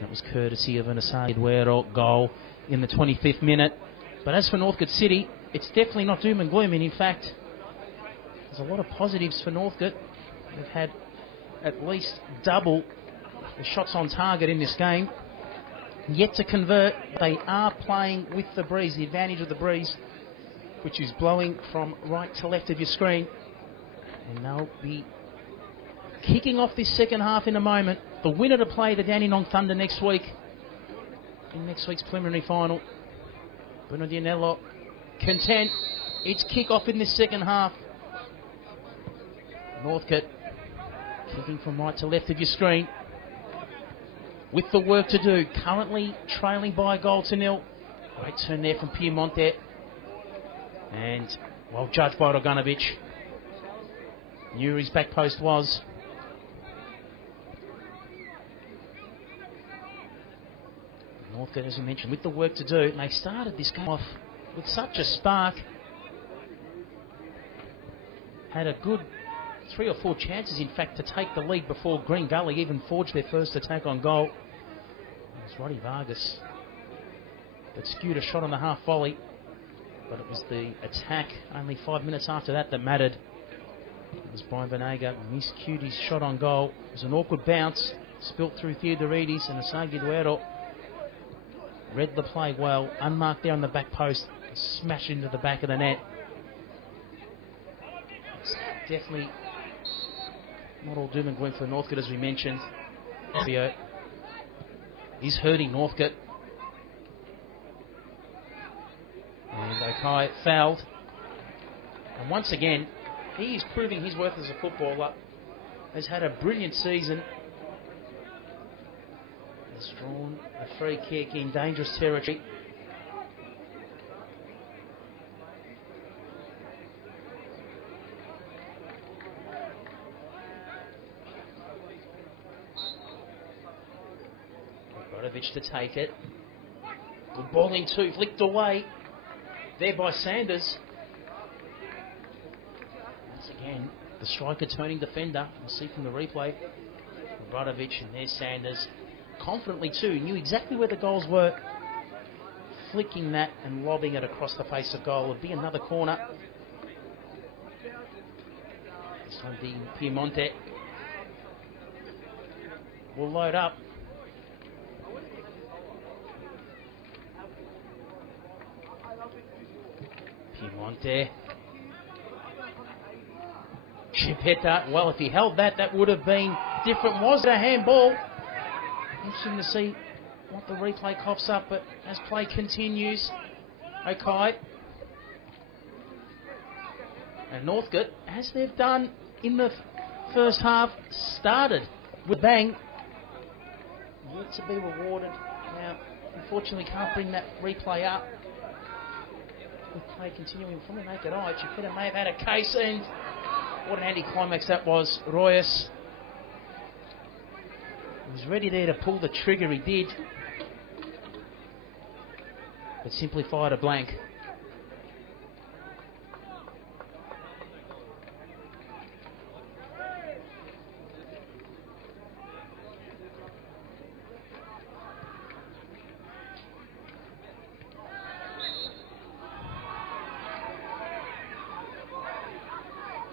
That was courtesy of an Asagi goal in the 25th minute. But as for Northcote City, it's definitely not doom and gloom. And in fact, there's a lot of positives for Northcote. They've had at least double the shots on target in this game. Yet to convert. They are playing with the breeze, the advantage of the breeze, which is blowing from right to left of your screen. And they'll be kicking off this second half in a moment. The winner to play the Dandenong Thunder next week in next week's preliminary final. Bernardinello content. It's kick-off in this second half. Northcote kicking from right to left of your screen with the work to do. Currently trailing by a goal to nil. Great turn there from Piemonte. And well judged by Roganovic. Knew his back post was. Northcote, as we mentioned, with the work to do. And they started this game off with such a spark. Had a good 3 or 4 chances, in fact, to take the lead before Green Gully even forged their first attack on goal. It was Roddy Vargas that skewed a shot on the half volley, but it was the attack only 5 minutes after that that mattered. It was Brian Venega miscued his shot on goal. It was an awkward bounce, spilt through Theodoridis, and Asagi Duero read the play well, unmarked there on the back post, smashed into the back of the net. It's definitely not all doom and gloom for Northcote, as we mentioned. Theo is hurting Northcote. And Okai fouled. And once again, he is proving his worth as a footballer. Has had a brilliant season. Has drawn a free kick in dangerous territory. Roganovic to take it. Good ball in two, flicked away. There by Sanders. Once again, the striker turning defender. We'll see from the replay. Roganovic, and there's Sanders. Confidently too, knew exactly where the goals were. Flicking that and lobbing it across the face of goal. It'll be another corner. This one being Piemonte. Will load up. Piemonte. Chipetta. Well, if he held that, that would have been different. Was it a handball? Interesting to see what the replay coughs up, but as play continues, Okai and Northcote, as they've done in the first half, started with bang. Yet to be rewarded. Now, unfortunately, can't bring that replay up. With play continuing from the naked eye, Chipetta may have had a case, and what an anticlimax that was. Royas. He was ready there to pull the trigger, he did. But simply fired a blank.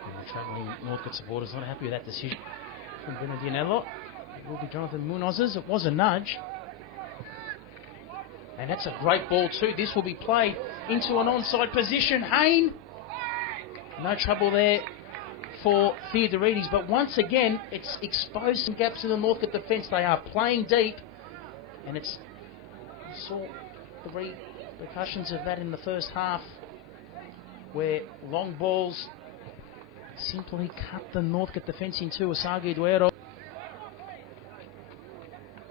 And the travelling Northcote supporters not happy with that decision from Bernardinello. It will be Jonathan Munoz's. It was a nudge. And that's a great ball too. This will be played into an onside position. Hain. No trouble there for Theodoridis. But once again, it's exposed some gaps in the Northcote defence. They are playing deep. And it's... We saw the repercussions of that in the first half, where long balls simply cut the Northcote defence in two. Asagi Duero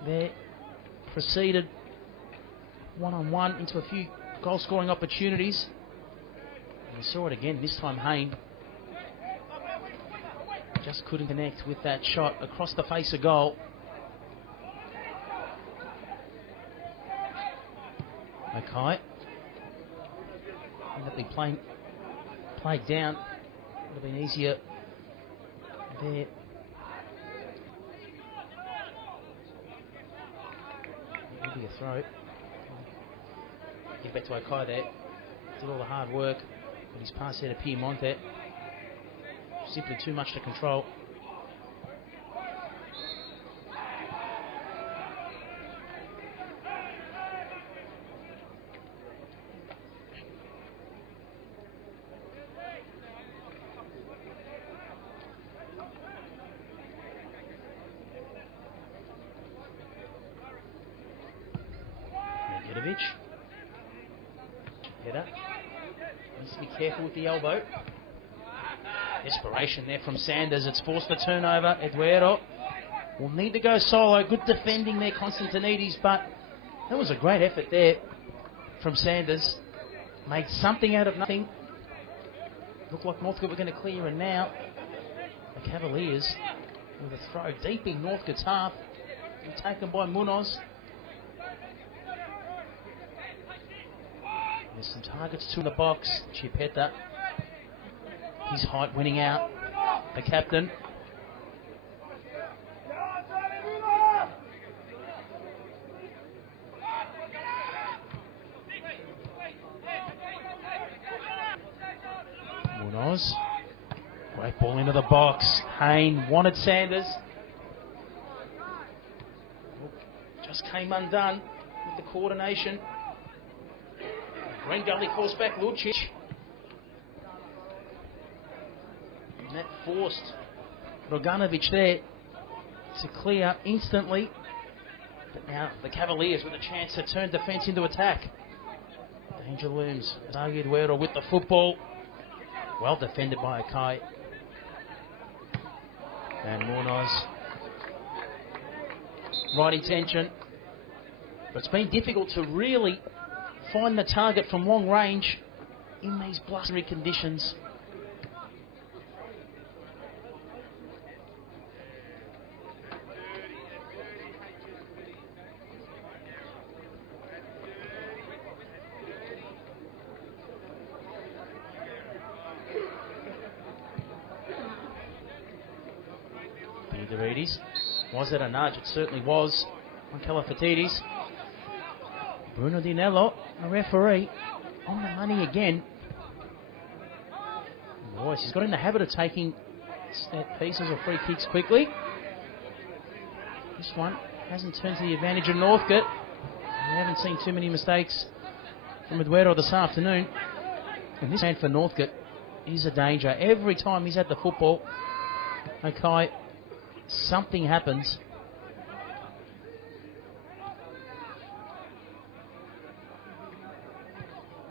there proceeded one-on-one into a few goal-scoring opportunities. And we saw it again, this time Hain just couldn't connect with that shot across the face of goal. Okay. Ended up being played down. Would have been easier there. throat. Give back to Okai there. Did all the hard work. But he's pass there to Piemonte. Simply too much to control. Header. Needs to be careful with the elbow. Desperation there from Sanders. It's forced the turnover. Eduardo will need to go solo. Good defending there, Constantinides, but that was a great effort there from Sanders. Made something out of nothing. Looked like Northcote were going to clear, and now the Cavaliers with a throw deep in Northcote's half. Taken by Munoz. There's some targets to the box. Chipeta, his height winning out. The captain. Munoz. Great ball into the box. Hayne wanted Sanders. Just came undone with the coordination. Green Gully calls back Lucic. And that forced Roganovic there to clear instantly. But now the Cavaliers with a chance to turn defence into attack. Danger looms. Eduardo with the football. Well defended by Akai. And Munoz. Right intention. But it's been difficult to really find the target from long range in these blustery conditions. Theodorides. Was it a nudge? It certainly was on Calafatidis. Bruno Di Nello, the referee, on the money again. Boys, he's got in the habit of taking set pieces or free kicks quickly. This one hasn't turned to the advantage of Northcote. We haven't seen too many mistakes from Eduardo this afternoon. And this man for Northcote is a danger. Every time he's at the football, okay, something happens.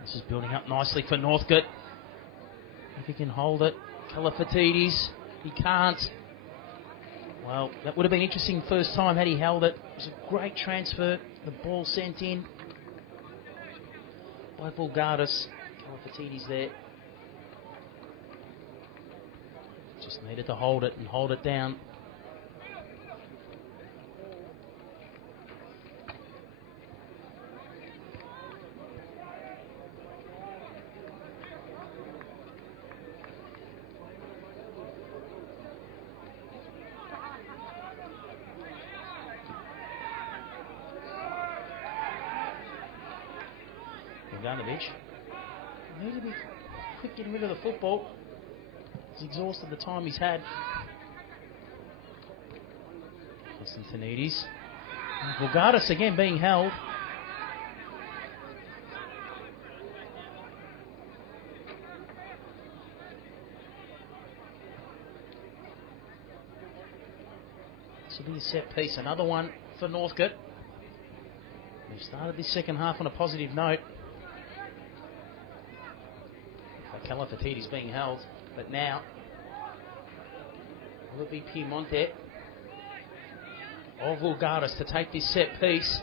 This is building up nicely for Northcote. If he can hold it. Calafatidis, he can't. Well, that would have been interesting first time had he held it. It was a great transfer. The ball sent in by Vulgaris. Calafatidis there. Just needed to hold it and hold it down. Bogdanovic. Need to be quick getting rid of the football. He's exhausted the time he's had. Constantinides. Vulgaris again being held. This will be a set piece. Another one for Northcote. We've started this second half on a positive note. Calafatidis being held, but now will it be Piemonte or Vulgaris to take this set piece?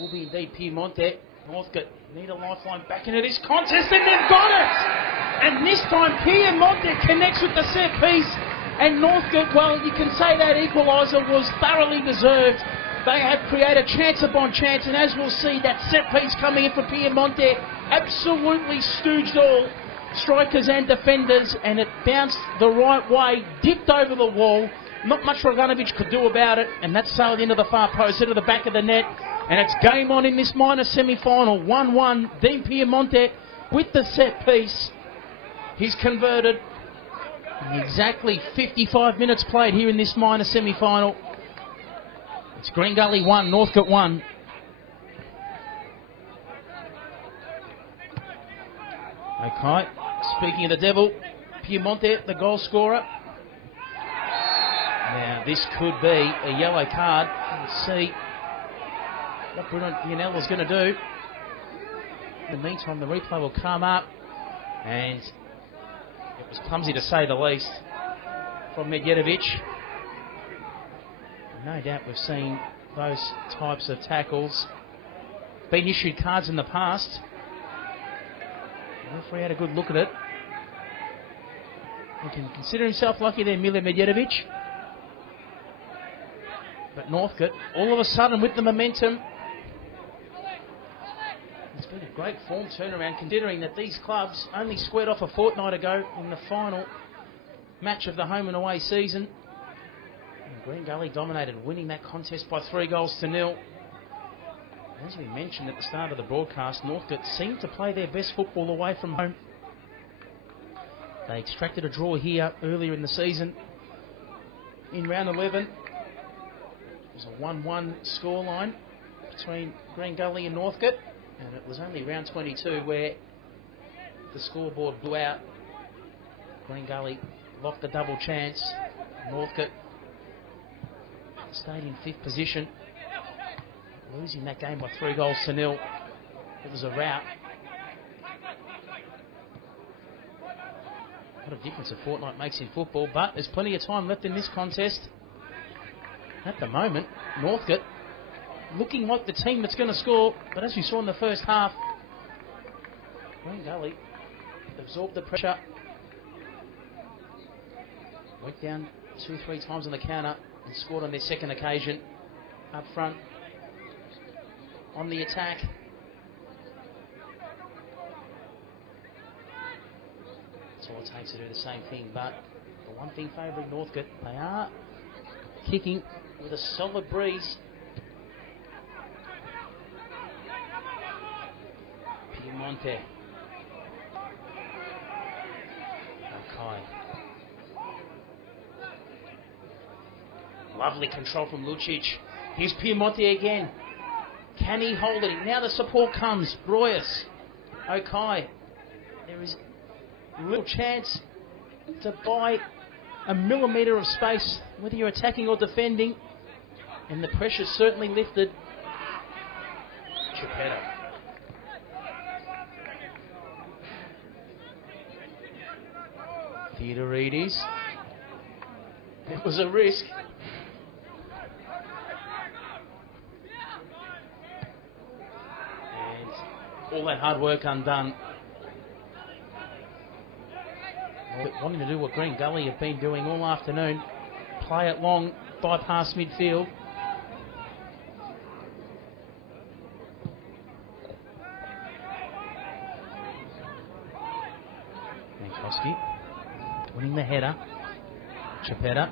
Will be indeed Piemonte. Northcote need a lifeline back into this contest, and they've got it! And this time Piemonte connects with the set piece, and Northcote, well, you can say that equaliser was thoroughly deserved. They have created chance upon chance, and as we'll see, that set piece coming in for Piemonte absolutely stooged all strikers and defenders, and it bounced the right way, dipped over the wall, Not much Roganovic could do about it, and that's sailed into the far post, into the back of the net, and it's game on in this minor semi-final. 1-1, Dean Piemonte with the set piece. He's converted. Exactly 55 minutes played here in this minor semi-final. It's Green Gully 1, Northcote 1. Okay, speaking of the devil, Piemonte, the goal scorer. Now, this could be a yellow card. Let's see what Bruno Dianella's going to do. In the meantime, the replay will come up, and it was clumsy to say the least from Medjedovic. No doubt we've seen those types of tackles. Been issued cards in the past. The referee had a good look at it. He can consider himself lucky there, Milja Medjedovic. But Northcote, all of a sudden with the momentum, it's been a great form turnaround considering that these clubs only squared off a fortnight ago in the final match of the home and away season. And Green Gully dominated, winning that contest by 3-0. As we mentioned at the start of the broadcast, Northcote seemed to play their best football away from home. They extracted a draw here earlier in the season. In round 11, it was a 1-1 scoreline between Green Gully and Northcote, and it was only round 22 where the scoreboard blew out. Green Gully locked the double chance. Northcote stayed in 5th position, losing that game by 3-0. It was a rout. What a difference a fortnight makes in football, but there's plenty of time left in this contest. At the moment, Northcote looking like the team that's going to score, but as we saw in the first half, Green Gully absorbed the pressure, went down 2-3 times on the counter and scored on their second occasion up front on the attack. That's all it takes to do the same thing, but the one thing favouring Northcote, they are kicking with a solid breeze. Piemonte. Okay. Lovely control from Lucic. Here's Piemonte again. Can he hold it? Now the support comes. Royas. Okay. There is little chance to buy a millimetre of space, whether you're attacking or defending. And the pressure's certainly lifted. Chipetta. Theodoridis. It was a risk. And all that hard work undone. Wanting to do what Green Gully have been doing all afternoon. Play it long, bypass midfield. Jankowski winning the header. Chipetta.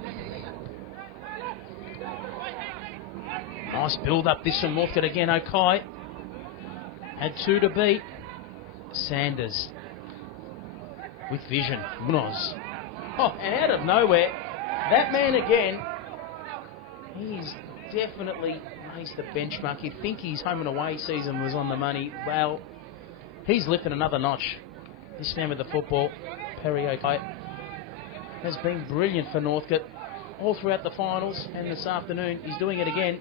Nice build up this from Northcote again. Okay. Had 2 to beat. Sanders with vision. Munoz. Oh, and out of nowhere, that man again, he's definitely raised the benchmark. You'd think his home and away season was on the money. Well, he's lifted another notch. This man with the football, Perry O'Kite, has been brilliant for Northcote all throughout the finals, and this afternoon he's doing it again.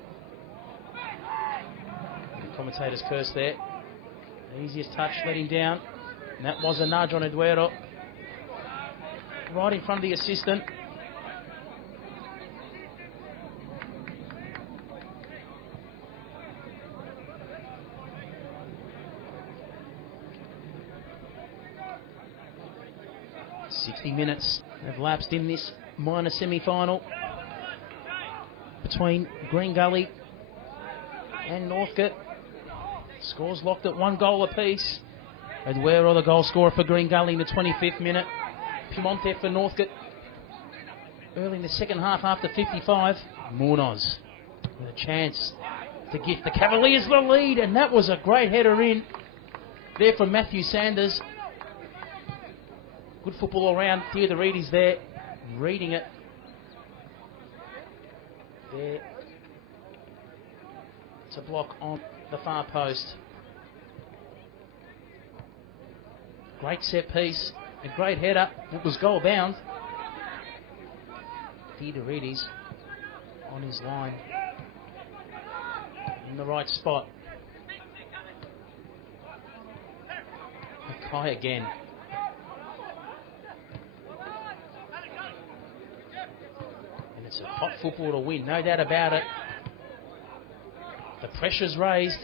The commentator's curse there. The easiest touch let him down, and that was a nudge on Eduardo. Right in front of the assistant. Minutes have lapsed in this minor semi-final between Green Gully and Northcote. Scores locked at 1 goal apiece. Eduardo, the goal scorer for Green Gully in the 25th minute. Piemonte for Northcote. early in the second half after 55. Munoz with a chance to give the Cavaliers the lead, and that was a great header in there from Matthew Sanders. Good football all around. Theodoridis there, reading it. There. It's a block on the far post. Great set piece, a great header. It was goal bound. Theodoridis on his line. In the right spot. Mackay again. And it's a hot football to win, no doubt about it. The pressure's raised.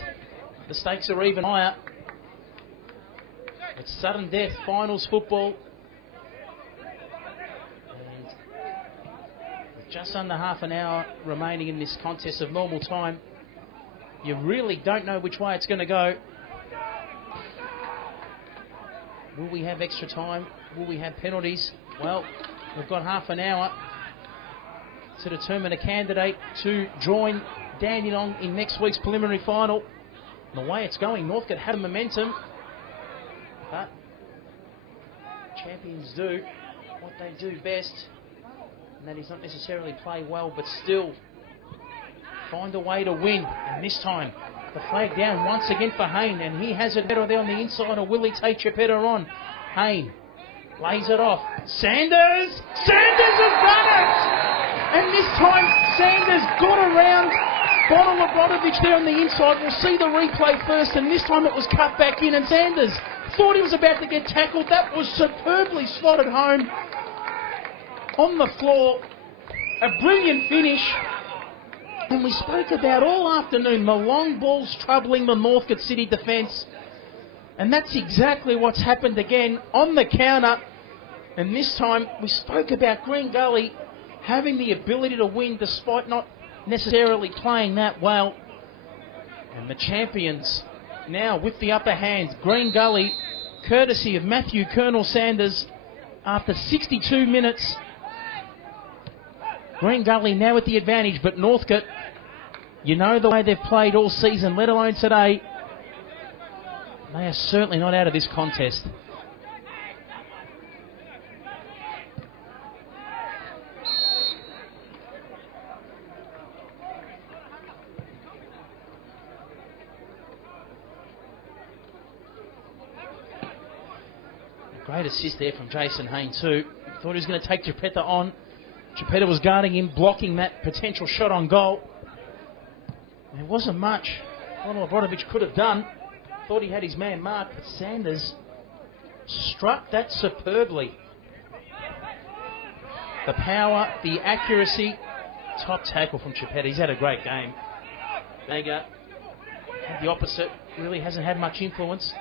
The stakes are even higher. It's sudden death, finals football. And with just under half an hour remaining in this contest of normal time, you really don't know which way it's going to go. Will we have extra time? Will we have penalties? Well, we've got half an hour to determine a candidate to join Dandenong in next week's preliminary final. The way it's going, Northcote had momentum, but champions do what they do best, and that is not necessarily play well, but still find a way to win. And this time, the flag down once again for Hayne, and he has it better there on the inside, or will he take Chipetta on? Hayne lays it off. Sanders! Sanders has done it! And this time, Sanders got around Bottle of Rodovich there on the inside. We'll see the replay first, and this time it was cut back in, and Sanders thought he was about to get tackled. That was superbly slotted home on the floor. A brilliant finish. And we spoke about all afternoon the long balls troubling the Northcote City defence. And that's exactly what's happened again on the counter. And this time we spoke about Green Gully having the ability to win despite not necessarily playing that well. And the champions now with the upper hand. Green Gully, courtesy of Matthew Colonel Sanders, after 62 minutes. Green Gully now with the advantage, but Northcote, you know the way they've played all season, let alone today, they are certainly not out of this contest. Great assist there from Jason Hayne too. Thought he was going to take Chipetta on. Chipetta was guarding him, blocking that potential shot on goal. There wasn't much Obradovich could have done. Thought he had his man marked, but Sanders struck that superbly. The power, the accuracy, top tackle from Chipetta. He's had a great game. Vega had the opposite, really hasn't had much influence.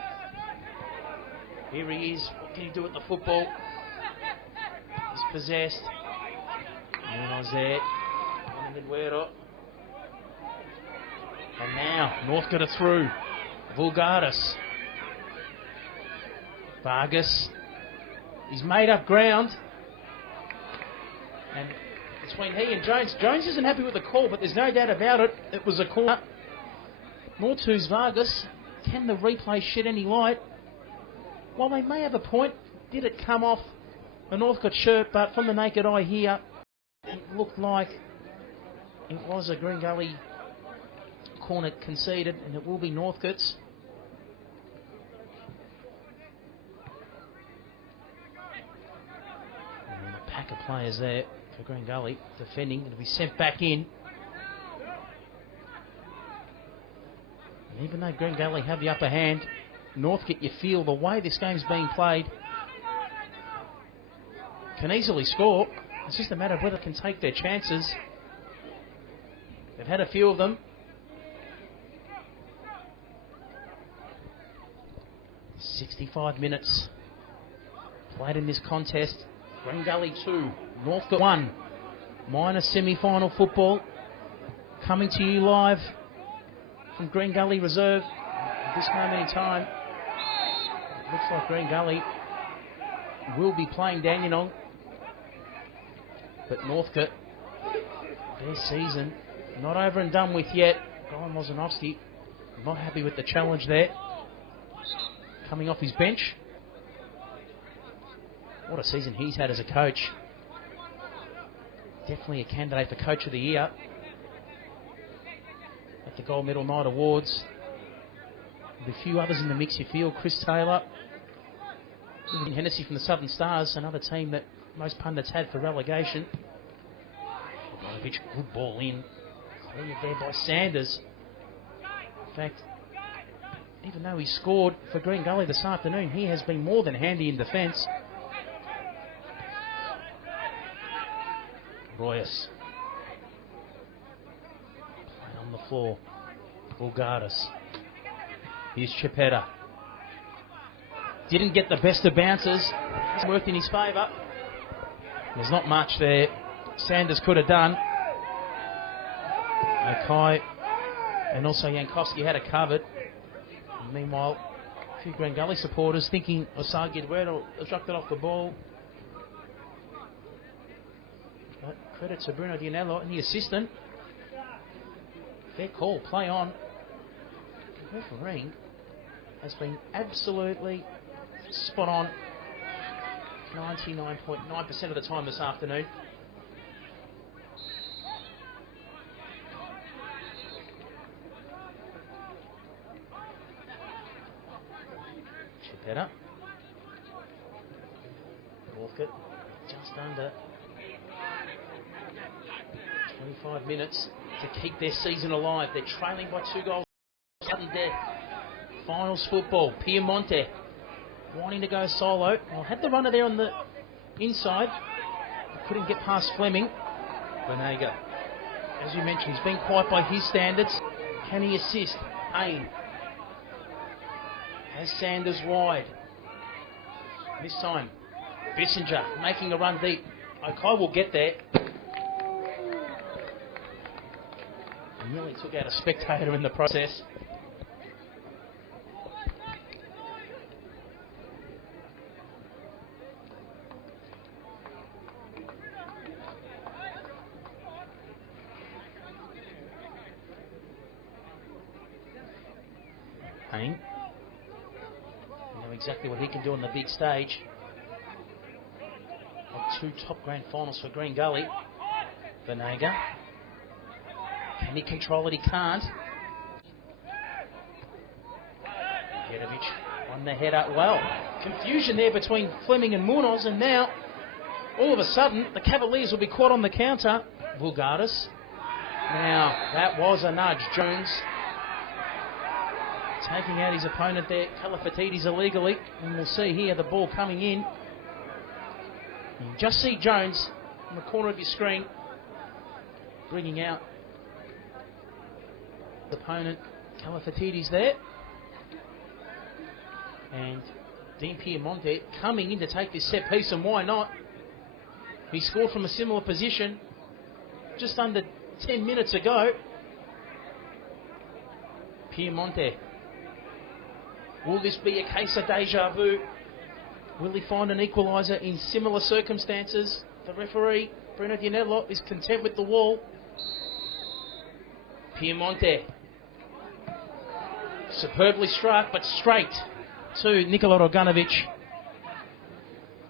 Here he is. What can he do with the football? He's possessed. Munoz there. And now Northcote are through. Vulgaris. Vargas. He's made up ground. And between he and Jones. Jones isn't happy with the call, but there's no doubt about it. It was a corner. Nor to's Vargas. Can the replay shed any light? Well, they may have a point. Did it come off a Northcote shirt? But from the naked eye here, it looked like it was a Green Gully corner conceded, and it will be Northcote's. And a pack of players there for Green Gully defending. It'll be sent back in. And even though Green Gully have the upper hand, Northcote, you feel the way this game's being played, can easily score. It's just a matter of whether they can take their chances. They've had a few of them. 65 minutes played in this contest. Green Gully 2, Northcote 1. Minor semi-final football coming to you live from Green Gully Reserve at this moment in time. It looks like Green Gully will be playing Dandenong. But Northcote, their season, not over and done with yet. Brian Wozanovsky, not happy with the challenge there. Coming off his bench. What a season he's had as a coach. Definitely a candidate for Coach of the Year at the Gold Medal Night Awards. With a few others in the mix, you feel. Chris Taylor, even Hennessy from the Southern Stars, another team that most pundits had for relegation. Bogdanovic, good ball in. Cleared there by Sanders. In fact, even though he scored for Green Gully this afternoon, he has been more than handy in defence. Royas. Play on the floor. Bulgaris. Here's Chipetta. Didn't get the best of bounces. It's worked in his favour. There's not much there. Sanders could have done. Okai and also Yankowski had it covered. And meanwhile, a few Green Gully supporters thinking Osagi Eduardo obstructed off the ball. But credit to Bruno Dianello and the assistant. Fair call, play on. The refereeing has been absolutely spot on 99.9% of the time this afternoon. Chipetta. Northcote just under 25 minutes to keep their season alive. They're trailing by 2 goals. Sudden death. Finals football. Piemonte wanting to go solo. Well, had the runner there on the inside. Couldn't get past Fleming. Benega, as you mentioned, he's been quiet by his standards. Can he assist? Payne. Has Sanders wide. This time, Bissinger making a run deep. Okai will get there. Nearly took out a spectator in the process. Payne. You know exactly what he can do on the big stage. Got 2 top grand finals for Green Gully. Benega. Can he control it? He can't. Jedovic on the header. Well, confusion there between Fleming and Munoz, and now, all of a sudden, the Cavaliers will be caught on the counter. Bulgaris. Now, that was a nudge. Jones taking out his opponent there. Kalafatidis illegally. And we'll see here the ball coming in. You just see Jones in the corner of your screen bringing out the opponent. Kalafatidis there. And Dean Piemonte coming in to take this set piece, and why not? He scored from a similar position just under 10 minutes ago. Piemonte. Will this be a case of deja vu? Will he find an equaliser in similar circumstances? The referee, Bruno Dianello, is content with the wall. Piemonte. Superbly struck, but straight to Nikola Roganovic.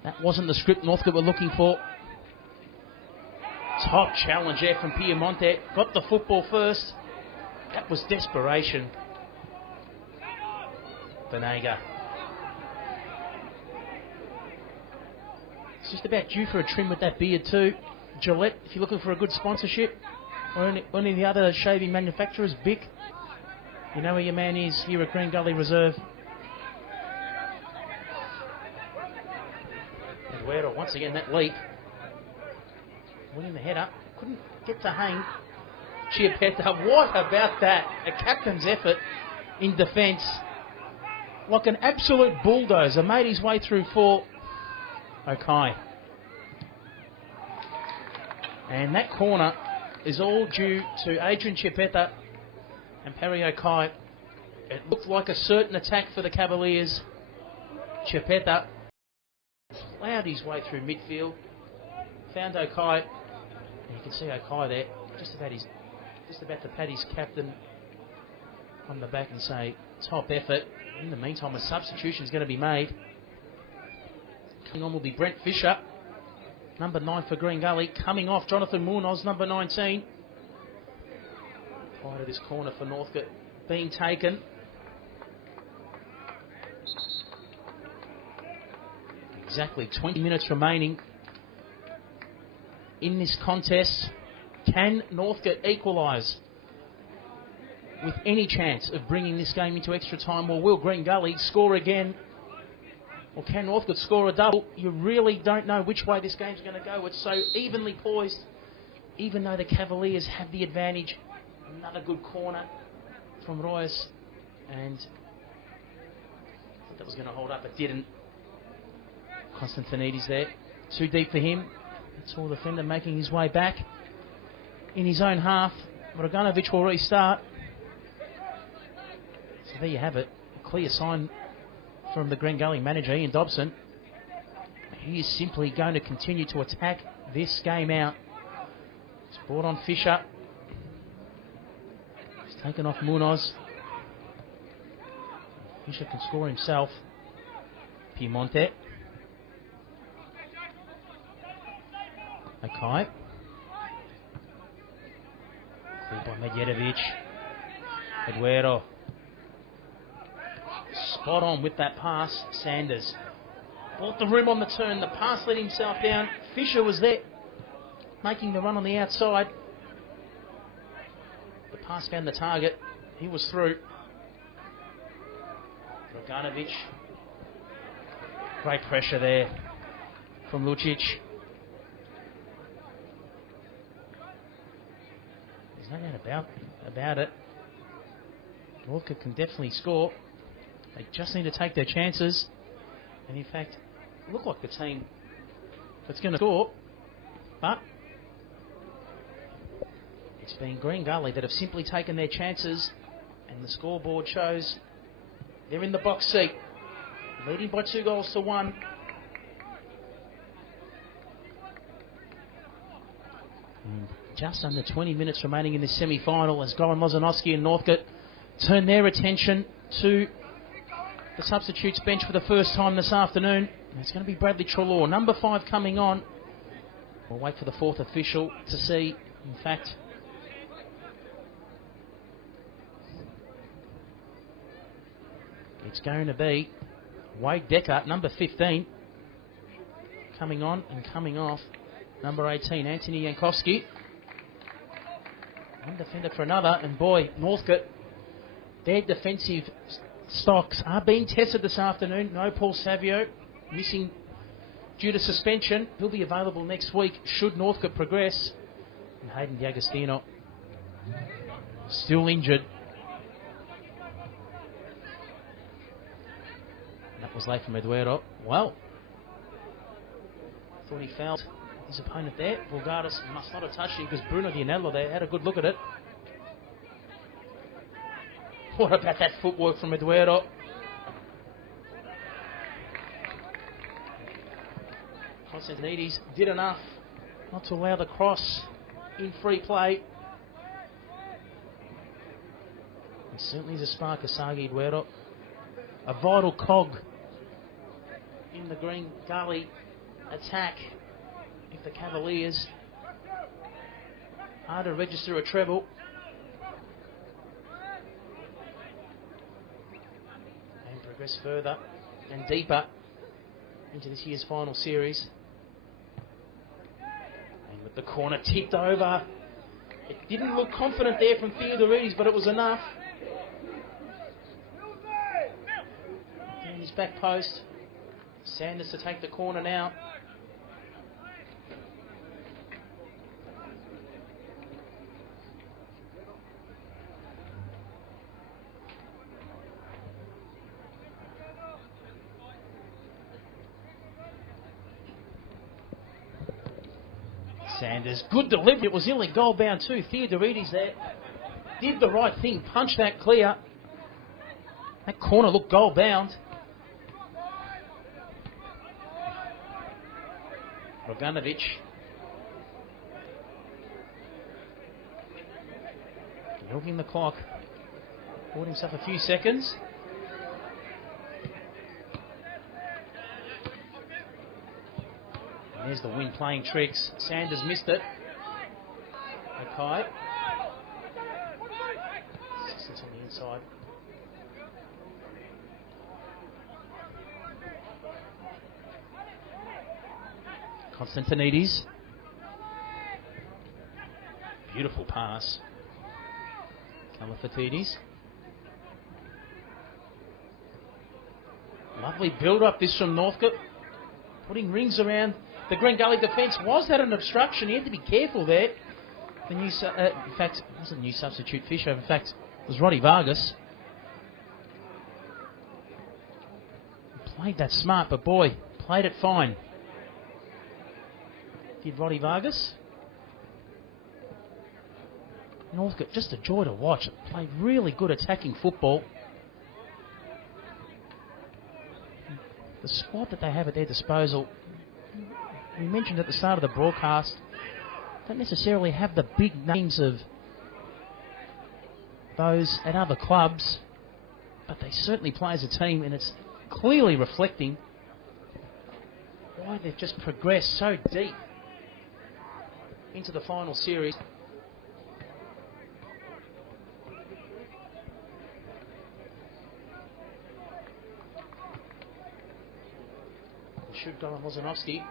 That wasn't the script Northcote were looking for. Top challenge there from Piemonte. Got the football first. That was desperation. Benega. It's just about due for a trim with that beard too. Gillette, if you're looking for a good sponsorship, or any of the other shaving manufacturers, Bic, you know where your man is here at Green Gully Reserve. Eduardo, once again, that leap. Winning the header. Couldn't get to hang. Chiappetta, what about that? A captain's effort in defence. Like an absolute bulldozer. Made his way through 4. Okai. And that corner is all due to Adrian Chiappetta and Perry Okai. It looked like a certain attack for the Cavaliers. Chiappetta plowed his way through midfield. Found Okai. And you can see Okai there, just about to pat his captain on the back and say, top effort. In the meantime, a substitution is going to be made. Coming on will be Brent Fisher, number 9 for Green Gully. Coming off, Jonathan Munoz, number 19. Prior to this corner for Northcote being taken. Exactly 20 minutes remaining in this contest. Can Northcote equalise with any chance of bringing this game into extra time, or will Green Gully score again? Or can Northcote score a double? You really don't know which way this game's going to go. It's so evenly poised, even though the Cavaliers have the advantage. Another good corner from Royce, and I thought that was going to hold up, but didn't. Constantinides there, too deep for him. Tall defender making his way back in his own half. Draganovic will restart. So there you have it. A clear sign from the Green Gully manager, Ian Dobson. He is simply going to continue to attack this game out. It's brought on Fisher. He's taken off Munoz. Fisher can score himself. Piemonte. Okay. Cleared by Medjedovic. Eduardo. Spot on with that pass. Sanders bought the room on the turn. The pass let himself down. Fisher was there, making the run on the outside. The pass found the target. He was through. Draganovic. Great pressure there from Lucic. No doubt about it. Northcote can definitely score. They just need to take their chances. And in fact, look like the team that's going to score. But it's been Green Gully that have simply taken their chances. And the scoreboard shows they're in the box seat, leading by 2-1. Just under 20 minutes remaining in this semi-final as Goran Lozanovsky and Northcote turn their attention to the substitutes bench for the first time this afternoon. It's going to be Bradley Trelaw, number 5 coming on. We'll wait for the 4th official to see, in fact, it's going to be Wade Decker, number 15, coming on and coming off. Number 18, Anthony Jankowski. One defender for another, and boy, Northcote, their defensive stocks are being tested this afternoon. No Paul Savio, missing due to suspension. He'll be available next week should Northcote progress. And Hayden D'Agostino, still injured. And that was late from Eduardo. Well, thought he fouled his opponent there. Bulgaris must not have touched him because Bruno Dianello there had a good look at it. What about that footwork from Eduardo? Constantinides did enough not to allow the cross in free play. It certainly is a spark, Asagi Eduardo. A vital cog in the Green Gully attack. If the Cavaliers are to register a treble. And progress further and deeper into this year's final series. And with the corner tipped over. It didn't look confident there from Theodorides, but it was enough. Down his back post. Sanders to take the corner now. Sanders, good delivery. It was nearly goal bound too. Theodorides there did the right thing, punched that clear. That corner looked goal bound. Draganovic Milking the clock. Bought himself a few seconds. And there's the wind playing tricks. Sanders missed it. Okay. Assistance on the inside. Constantinides. Beautiful pass. Calafatides. Lovely build-up this from Northcote. Putting rings around the Green Gully defence. Was that an obstruction? He had to be careful there. The new, in fact, it wasn't new substitute Fisher. In fact, it was Roddy Vargas. Played that smart, but boy, played it fine. Did Roddy Vargas. Northcote, just a joy to watch. Played really good attacking football. The squad that they have at their disposal, we mentioned at the start of the broadcast, don't necessarily have the big names of those at other clubs, but they certainly play as a team, and it's clearly reflecting why they've just progressed so deep into the final series. Should go on Lozanovsky.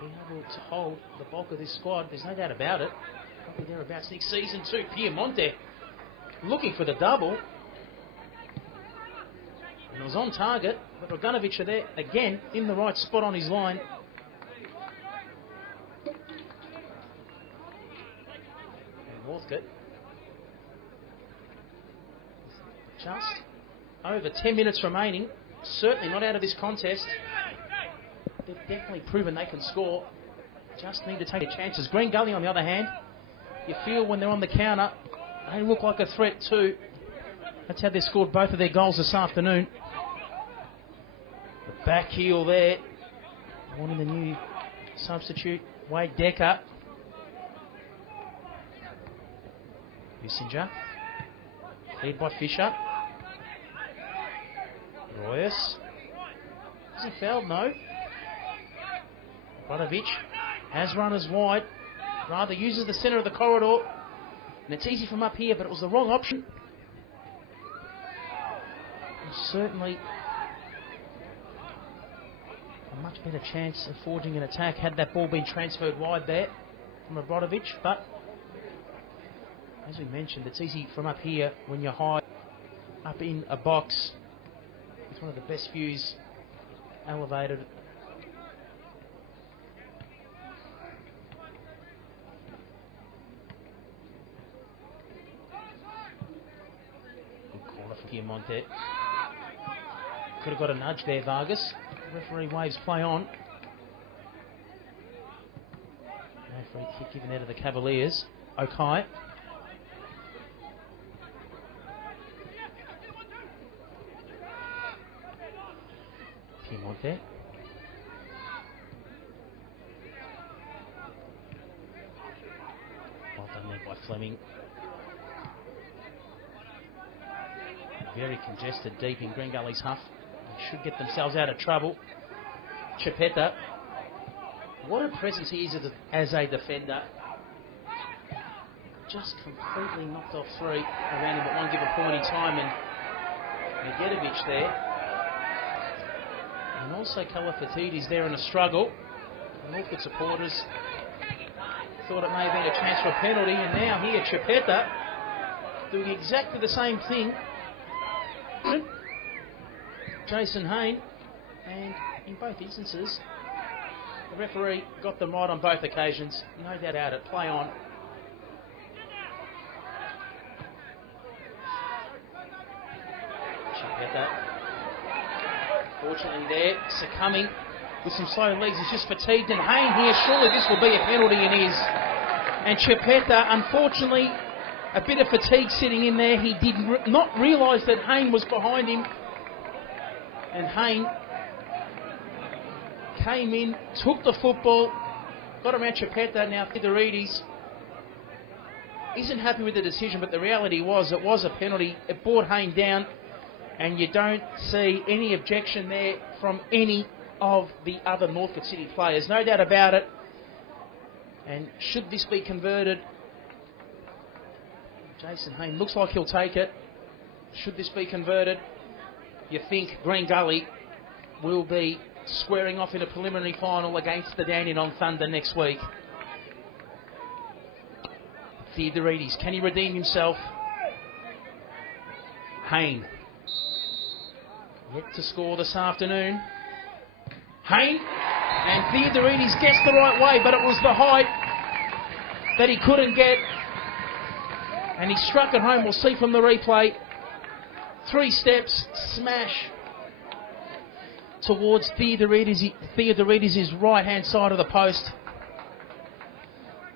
Being able to hold the bulk of this squad, there's no doubt about it. Probably thereabouts next season too. Piemonte looking for the double. And it was on target, but Bogdanovic are there again in the right spot on his line. And Northcote just over 10 minutes remaining. Certainly not out of this contest. They've definitely proven they can score. Just need to take their chances. Green Gully, on the other hand, you feel when they're on the counter, they look like a threat too. That's how they scored both of their goals this afternoon. The back heel there. Wanting the new substitute, Wade Decker. Bissinger. Lead by Fisher. Royce. Is he fouled? No. Bradovic has runners wide. Rather uses the centre of the corridor. And it's easy from up here, but it was the wrong option. And certainly a much better chance of forging an attack had that ball been transferred wide there from Bradovic. But as we mentioned, it's easy from up here when you're high up in a box. It's one of the best views elevated. Good corner for Piemonte. Could have got a nudge there, Vargas. Referee waves play on. No free kick given out of the Cavaliers. Okai. Piemonte. Well done there by Fleming. Very congested deep in Green Gully's half. They should get themselves out of trouble. Chipetta. What a presence he is as a defender. Just completely knocked off three around him, but one give a point in time, and Negetovic there. And also Calafatides there in a struggle. The Northcote supporters thought it may have been a chance for a penalty, and now here Chipetta doing exactly the same thing. Jason Hayne, and in both instances the referee got them right on both occasions, no doubt about it. Play on. Chipetta, fortunately there, succumbing with some slow legs. He's just fatigued, and Hayne here, surely this will be a penalty, and is. And Chipetta, unfortunately, a bit of fatigue sitting in there. He did not realise that Hayne was behind him. And Hayne came in, took the football, got around Chipetta, now Fiderides. isn't happy with the decision, but the reality was it was a penalty. It brought Hayne down, and you don't see any objection there from any of the other Northcote City players. No doubt about it. And should this be converted, Jason Hayne looks like he'll take it. Should this be converted, you think Green Gully will be squaring off in a preliminary final against the Dandenong Thunder next week. Theodorides, can he redeem himself? Hayne, yet to score this afternoon. Hayne, and Theodorides guessed the right way, but it was the height that he couldn't get, and he struck it home. We'll see from the replay. 3 steps, smash towards Theodorides' right-hand side of the post.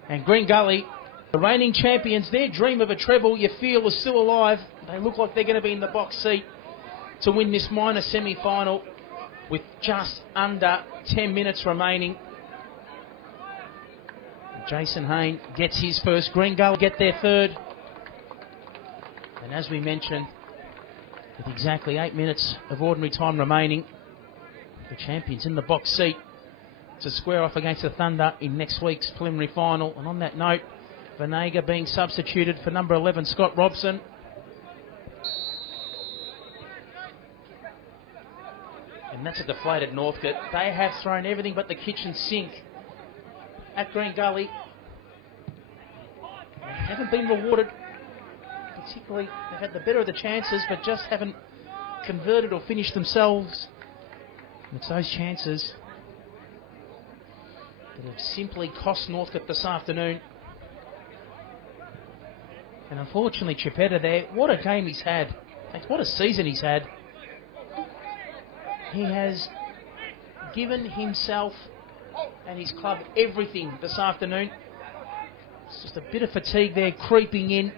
And Green Gully, the reigning champions, their dream of a treble, you feel, is still alive. They look like they're going to be in the box seat to win this minor semi-final with just under 10 minutes remaining. Jason Hayne gets his first. Green Gully get their third. And as we mentioned, with exactly 8 minutes of ordinary time remaining, the champions in the box seat to square off against the Thunder in next week's preliminary final. And on that note, Vanega being substituted for number 11, Scott Robson. And that's a deflated Northcote. They have thrown everything but the kitchen sink at Green Gully. They haven't been rewarded. Particularly, they've had the better of the chances, but just haven't converted or finished themselves. And it's those chances that have simply cost Northcote this afternoon. And unfortunately, Chipetta there, what a game he's had. What a season he's had. He has given himself and his club everything this afternoon. It's just a bit of fatigue there creeping in.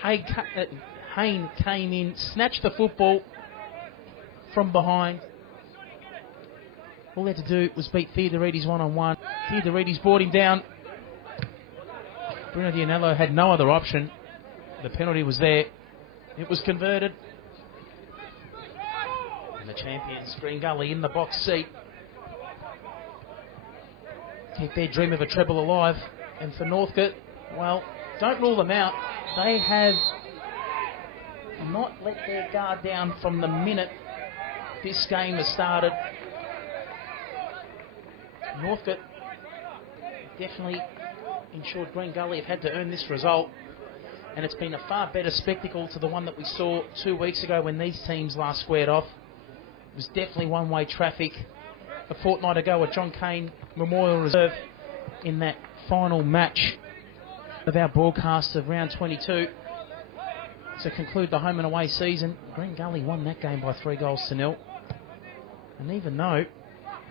Hayne came in, snatched the football from behind. All they had to do was beat Theodorides one-on-one. Theodorides brought him down. Bruno Dianello had no other option. The penalty was there. It was converted. And the champions, Green Gully, in the box seat. Keep their dream of a treble alive. And for Northcote, well, don't rule them out. They have not let their guard down from the minute this game has started. Northcote definitely ensured Green Gully have had to earn this result, and it's been a far better spectacle to the one that we saw 2 weeks ago when these teams last squared off. It was definitely one-way traffic a fortnight ago at John Cain Memorial Reserve in that final match of our broadcast of round 22 to conclude the home and away season. Green Gully won that game by 3-0. And even though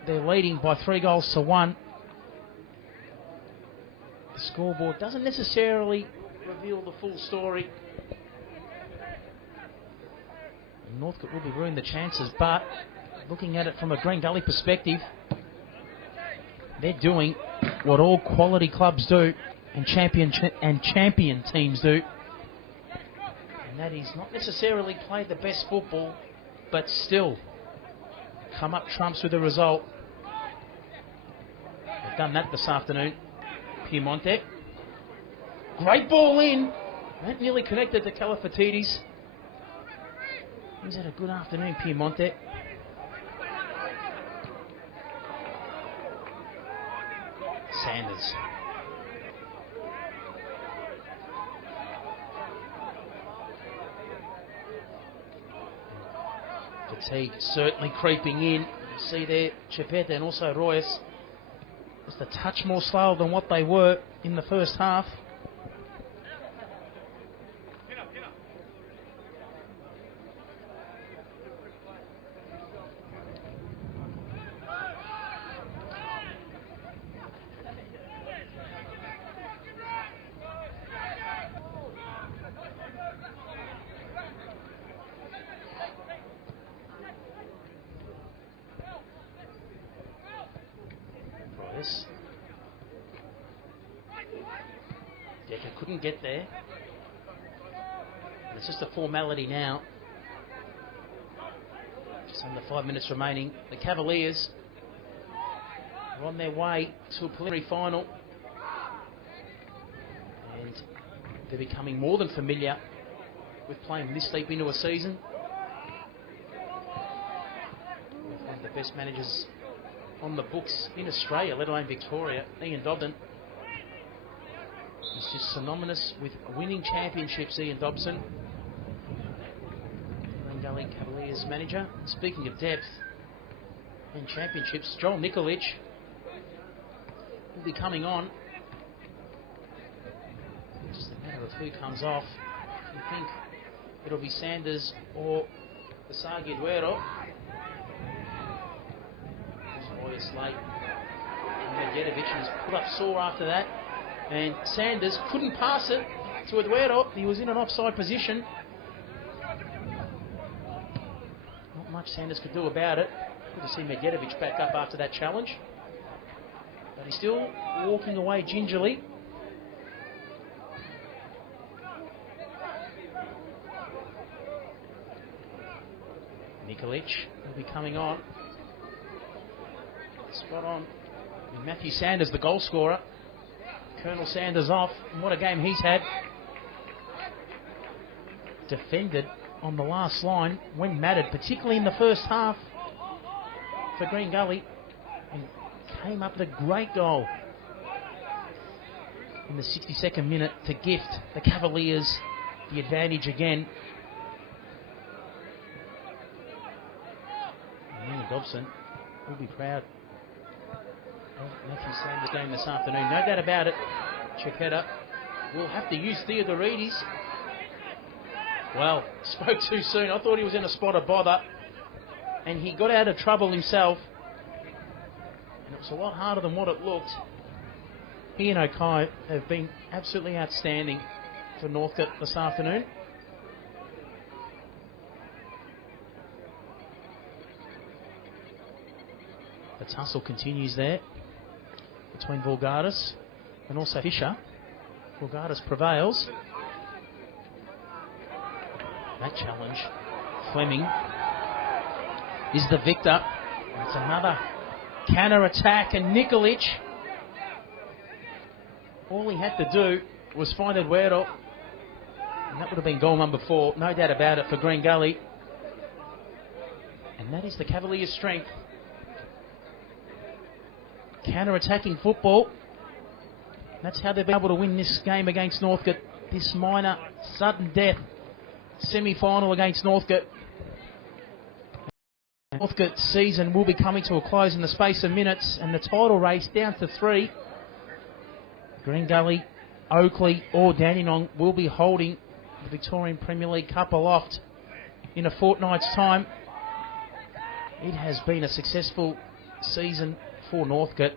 they're leading by 3-1, the scoreboard doesn't necessarily reveal the full story. And Northcote will be ruining the chances, but looking at it from a Green Gully perspective, they're doing what all quality clubs do and champion teams do, and that is not necessarily play the best football, but still come up trumps with a result. They've done that this afternoon. Piemonte, great ball in. That nearly connected to Calafatides. He's had a good afternoon, Piemonte. Sanders. Fatigue certainly creeping in. See there, Chipetta and also Royce. Just a touch more slow than what they were in the first half. couldn't get there. It's just a formality now. Just under 5 minutes remaining. The Cavaliers are on their way to a preliminary final. And they're becoming more than familiar with playing this deep into a season. With one of the best managers on the books in Australia, let alone Victoria, Ian Dobson. He's just synonymous with winning championships, Ian Dobson. Green Gully Cavaliers manager. Speaking of depth and championships, Joel Nikolic will be coming on. Just a matter of who comes off. You think it'll be Sanders or Basagi Duero. It's late. Medjedovic was put up sore after that. And Sanders couldn't pass it to Eduardo. He was in an offside position. Not much Sanders could do about it. Good to see Medjedovic back up after that challenge. But he's still walking away gingerly. Nikolic will be coming on. Spot on. And Matthew Sanders, the goal scorer. Colonel Sanders off. And what a game he's had. Defended on the last line when mattered, particularly in the first half for Green Gully. And came up with a great goal in the 62nd minute to gift the Cavaliers the advantage again. And Ian Dobson will be proud of Matthew Sanders' game this afternoon. No doubt about it. Chiapetta will have to use Theodoridis. Well, spoke too soon. I thought he was in a spot of bother. And he got out of trouble himself. And it was a lot harder than what it looked. He and Okai have been absolutely outstanding for Northcote this afternoon. The tussle continues there between Vorgadis and also Fisher. Vorgadis prevails. That challenge, Fleming is the victor. It's another counter attack, and Nikolic, all he had to do was find Eduardo, and that would have been goal number 4, no doubt about it, for Green Gully. And that is the Cavaliers' strength. Counter-attacking football. That's how they've been able to win this game against Northcote. This minor sudden death semi-final against Northcote. Northcote's season will be coming to a close in the space of minutes, and the title race down to 3. Green Gully, Oakley or Dandenong will be holding the Victorian Premier League Cup aloft in a fortnight's time. It has been a successful season for Northcote,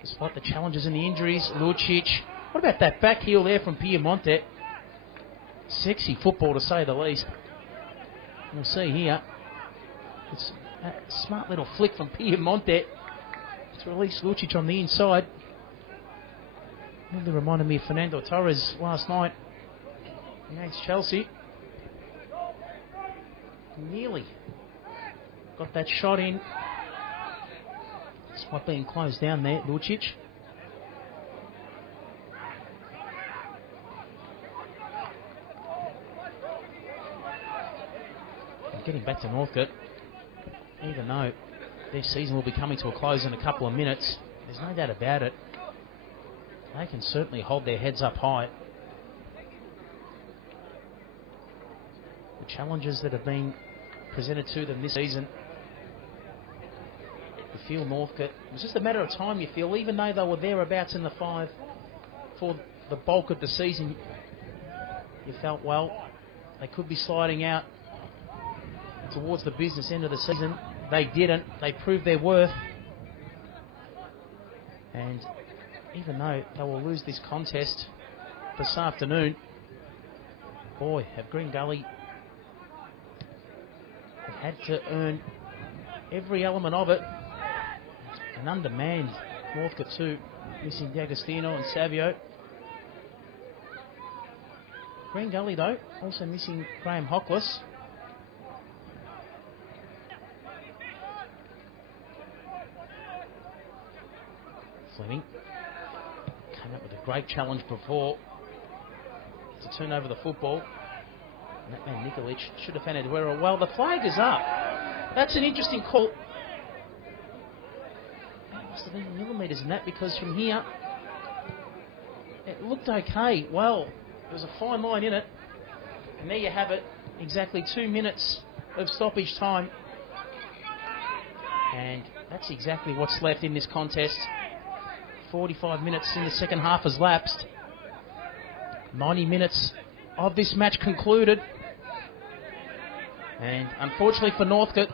despite the challenges and the injuries. Lucic. What about that back heel there from Piemonte? Sexy football, to say the least. We'll see here. It's a smart little flick from Piemonte to release Lucic on the inside. Really reminded me of Fernando Torres last night against Chelsea. Nearly got that shot in. Spot being closed down there, Lucic. Getting back to Northcote, even though their season will be coming to a close in a couple of minutes, there's no doubt about it. They can certainly hold their heads up high. The challenges that have been presented to them this season, you feel Northcote, it was just a matter of time, you feel, even though they were thereabouts in the 5 for the bulk of the season, you felt, well, they could be sliding out towards the business end of the season. They didn't. They proved their worth. And even though they will lose this contest this afternoon, boy, have Green Gully have had to earn every element of it. An undermanned Northcote too, missing D'Agostino and Savio. Green Gully, though, also missing Graham Hockless. Fleming came up with a great challenge before to turn over the football. And that man Nikolic should have found Eduardo. Well, the flag is up. That's an interesting call. It must have been millimetres in that, because from here it looked okay. Well, there was a fine line in it. And there you have it. Exactly 2 minutes of stoppage time. And that's exactly what's left in this contest. 45 minutes in the second half has lapsed. 90 minutes of this match concluded. And unfortunately for Northcote,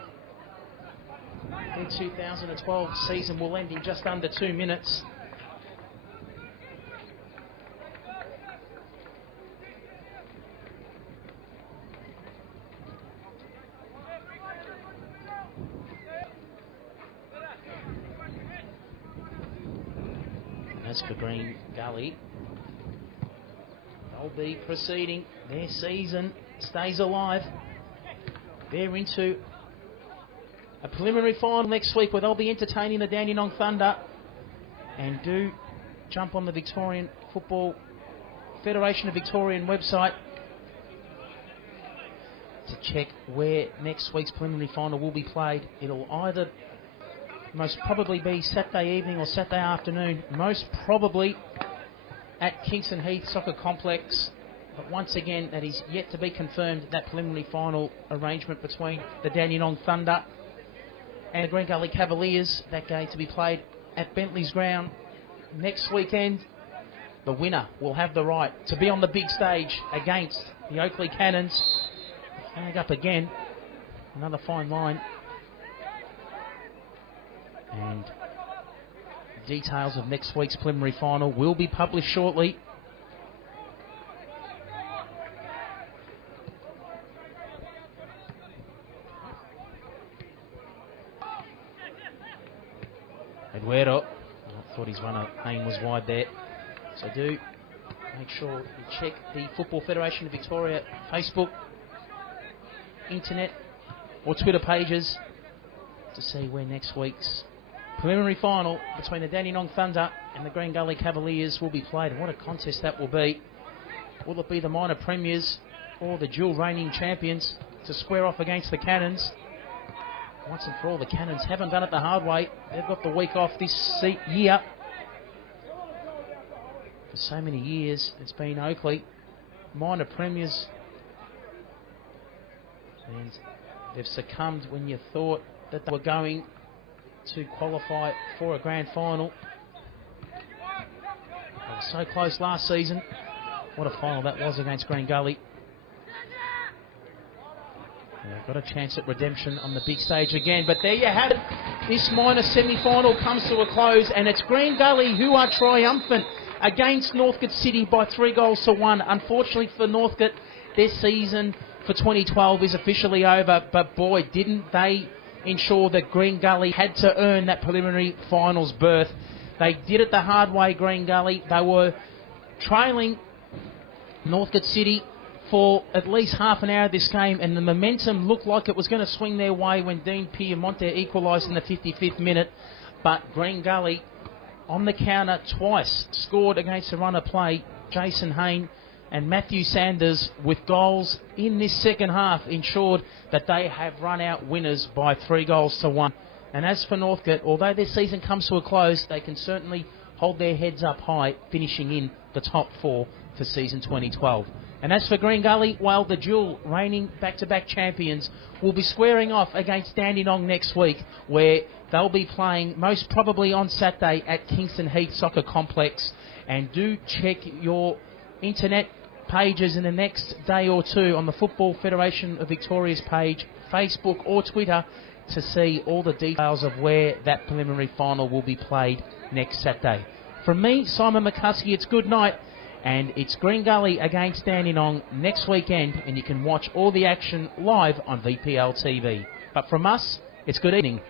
their 2012 season will end in just under 2 minutes. And as for Green Gully, they'll be proceeding. Their season stays alive. They're into a preliminary final next week where they'll be entertaining the Dandenong Thunder. And do jump on the Victorian Football Federation of Victorian website to check where next week's preliminary final will be played. It'll either most probably be Saturday evening or Saturday afternoon, most probably at Kingston Heath Soccer Complex. But once again, that is yet to be confirmed, that preliminary final arrangement between the Dandenong Thunder and the Green Gully Cavaliers. That game to be played at Bentley's Ground next weekend. The winner will have the right to be on the big stage against the Oakley Cannons. Flag up again. Another fine line. And details of next week's preliminary final will be published shortly. Eduardo, I thought his runner aim was wide there. So do make sure you check the Football Federation of Victoria Facebook, internet or Twitter pages to see where next week's preliminary final between the Dandenong Thunder and the Green Gully Cavaliers will be played. And what a contest that will be. Will it be the minor premiers or the dual reigning champions to square off against the Cannons? Once and for all, the Cannons haven't done it the hard way. They've got the week off this year. For so many years, it's been Oakley, minor premiers. And they've succumbed when you thought that they were going to qualify for a grand final. They were so close last season. What a final that was against Green Gully. They've got a chance at redemption on the big stage again. But there you have it. This minor semi-final comes to a close, and it's Green Gully who are triumphant against Northcote City by 3-1. Unfortunately for Northcote, their season for 2012 is officially over. But boy, didn't they ensure that Green Gully had to earn that preliminary finals berth. They did it the hard way, Green Gully. They were trailing Northcote City for at least half an hour of this game, and the momentum looked like it was going to swing their way when Dean Piemonte equalised in the 55th minute. But Green Gully, on the counter twice, scored against the runner play. Jason Hain and Matthew Sanders, with goals in this second half, ensured that they have run out winners by 3-1. And as for Northcote, although their season comes to a close, they can certainly hold their heads up high, finishing in the top 4 for season 2012. And as for Green Gully, well, the dual reigning back-to-back champions will be squaring off against Dandenong next week, where they'll be playing most probably on Saturday at Kingston Heath Soccer Complex. And do check your internet pages in the next day or two on the Football Federation of Victoria's page, Facebook or Twitter, to see all the details of where that preliminary final will be played next Saturday. From me, Simon McCuskey, it's good night. And it's Green Gully against Dandenong next weekend, and you can watch all the action live on VPL TV. But from us, it's good evening.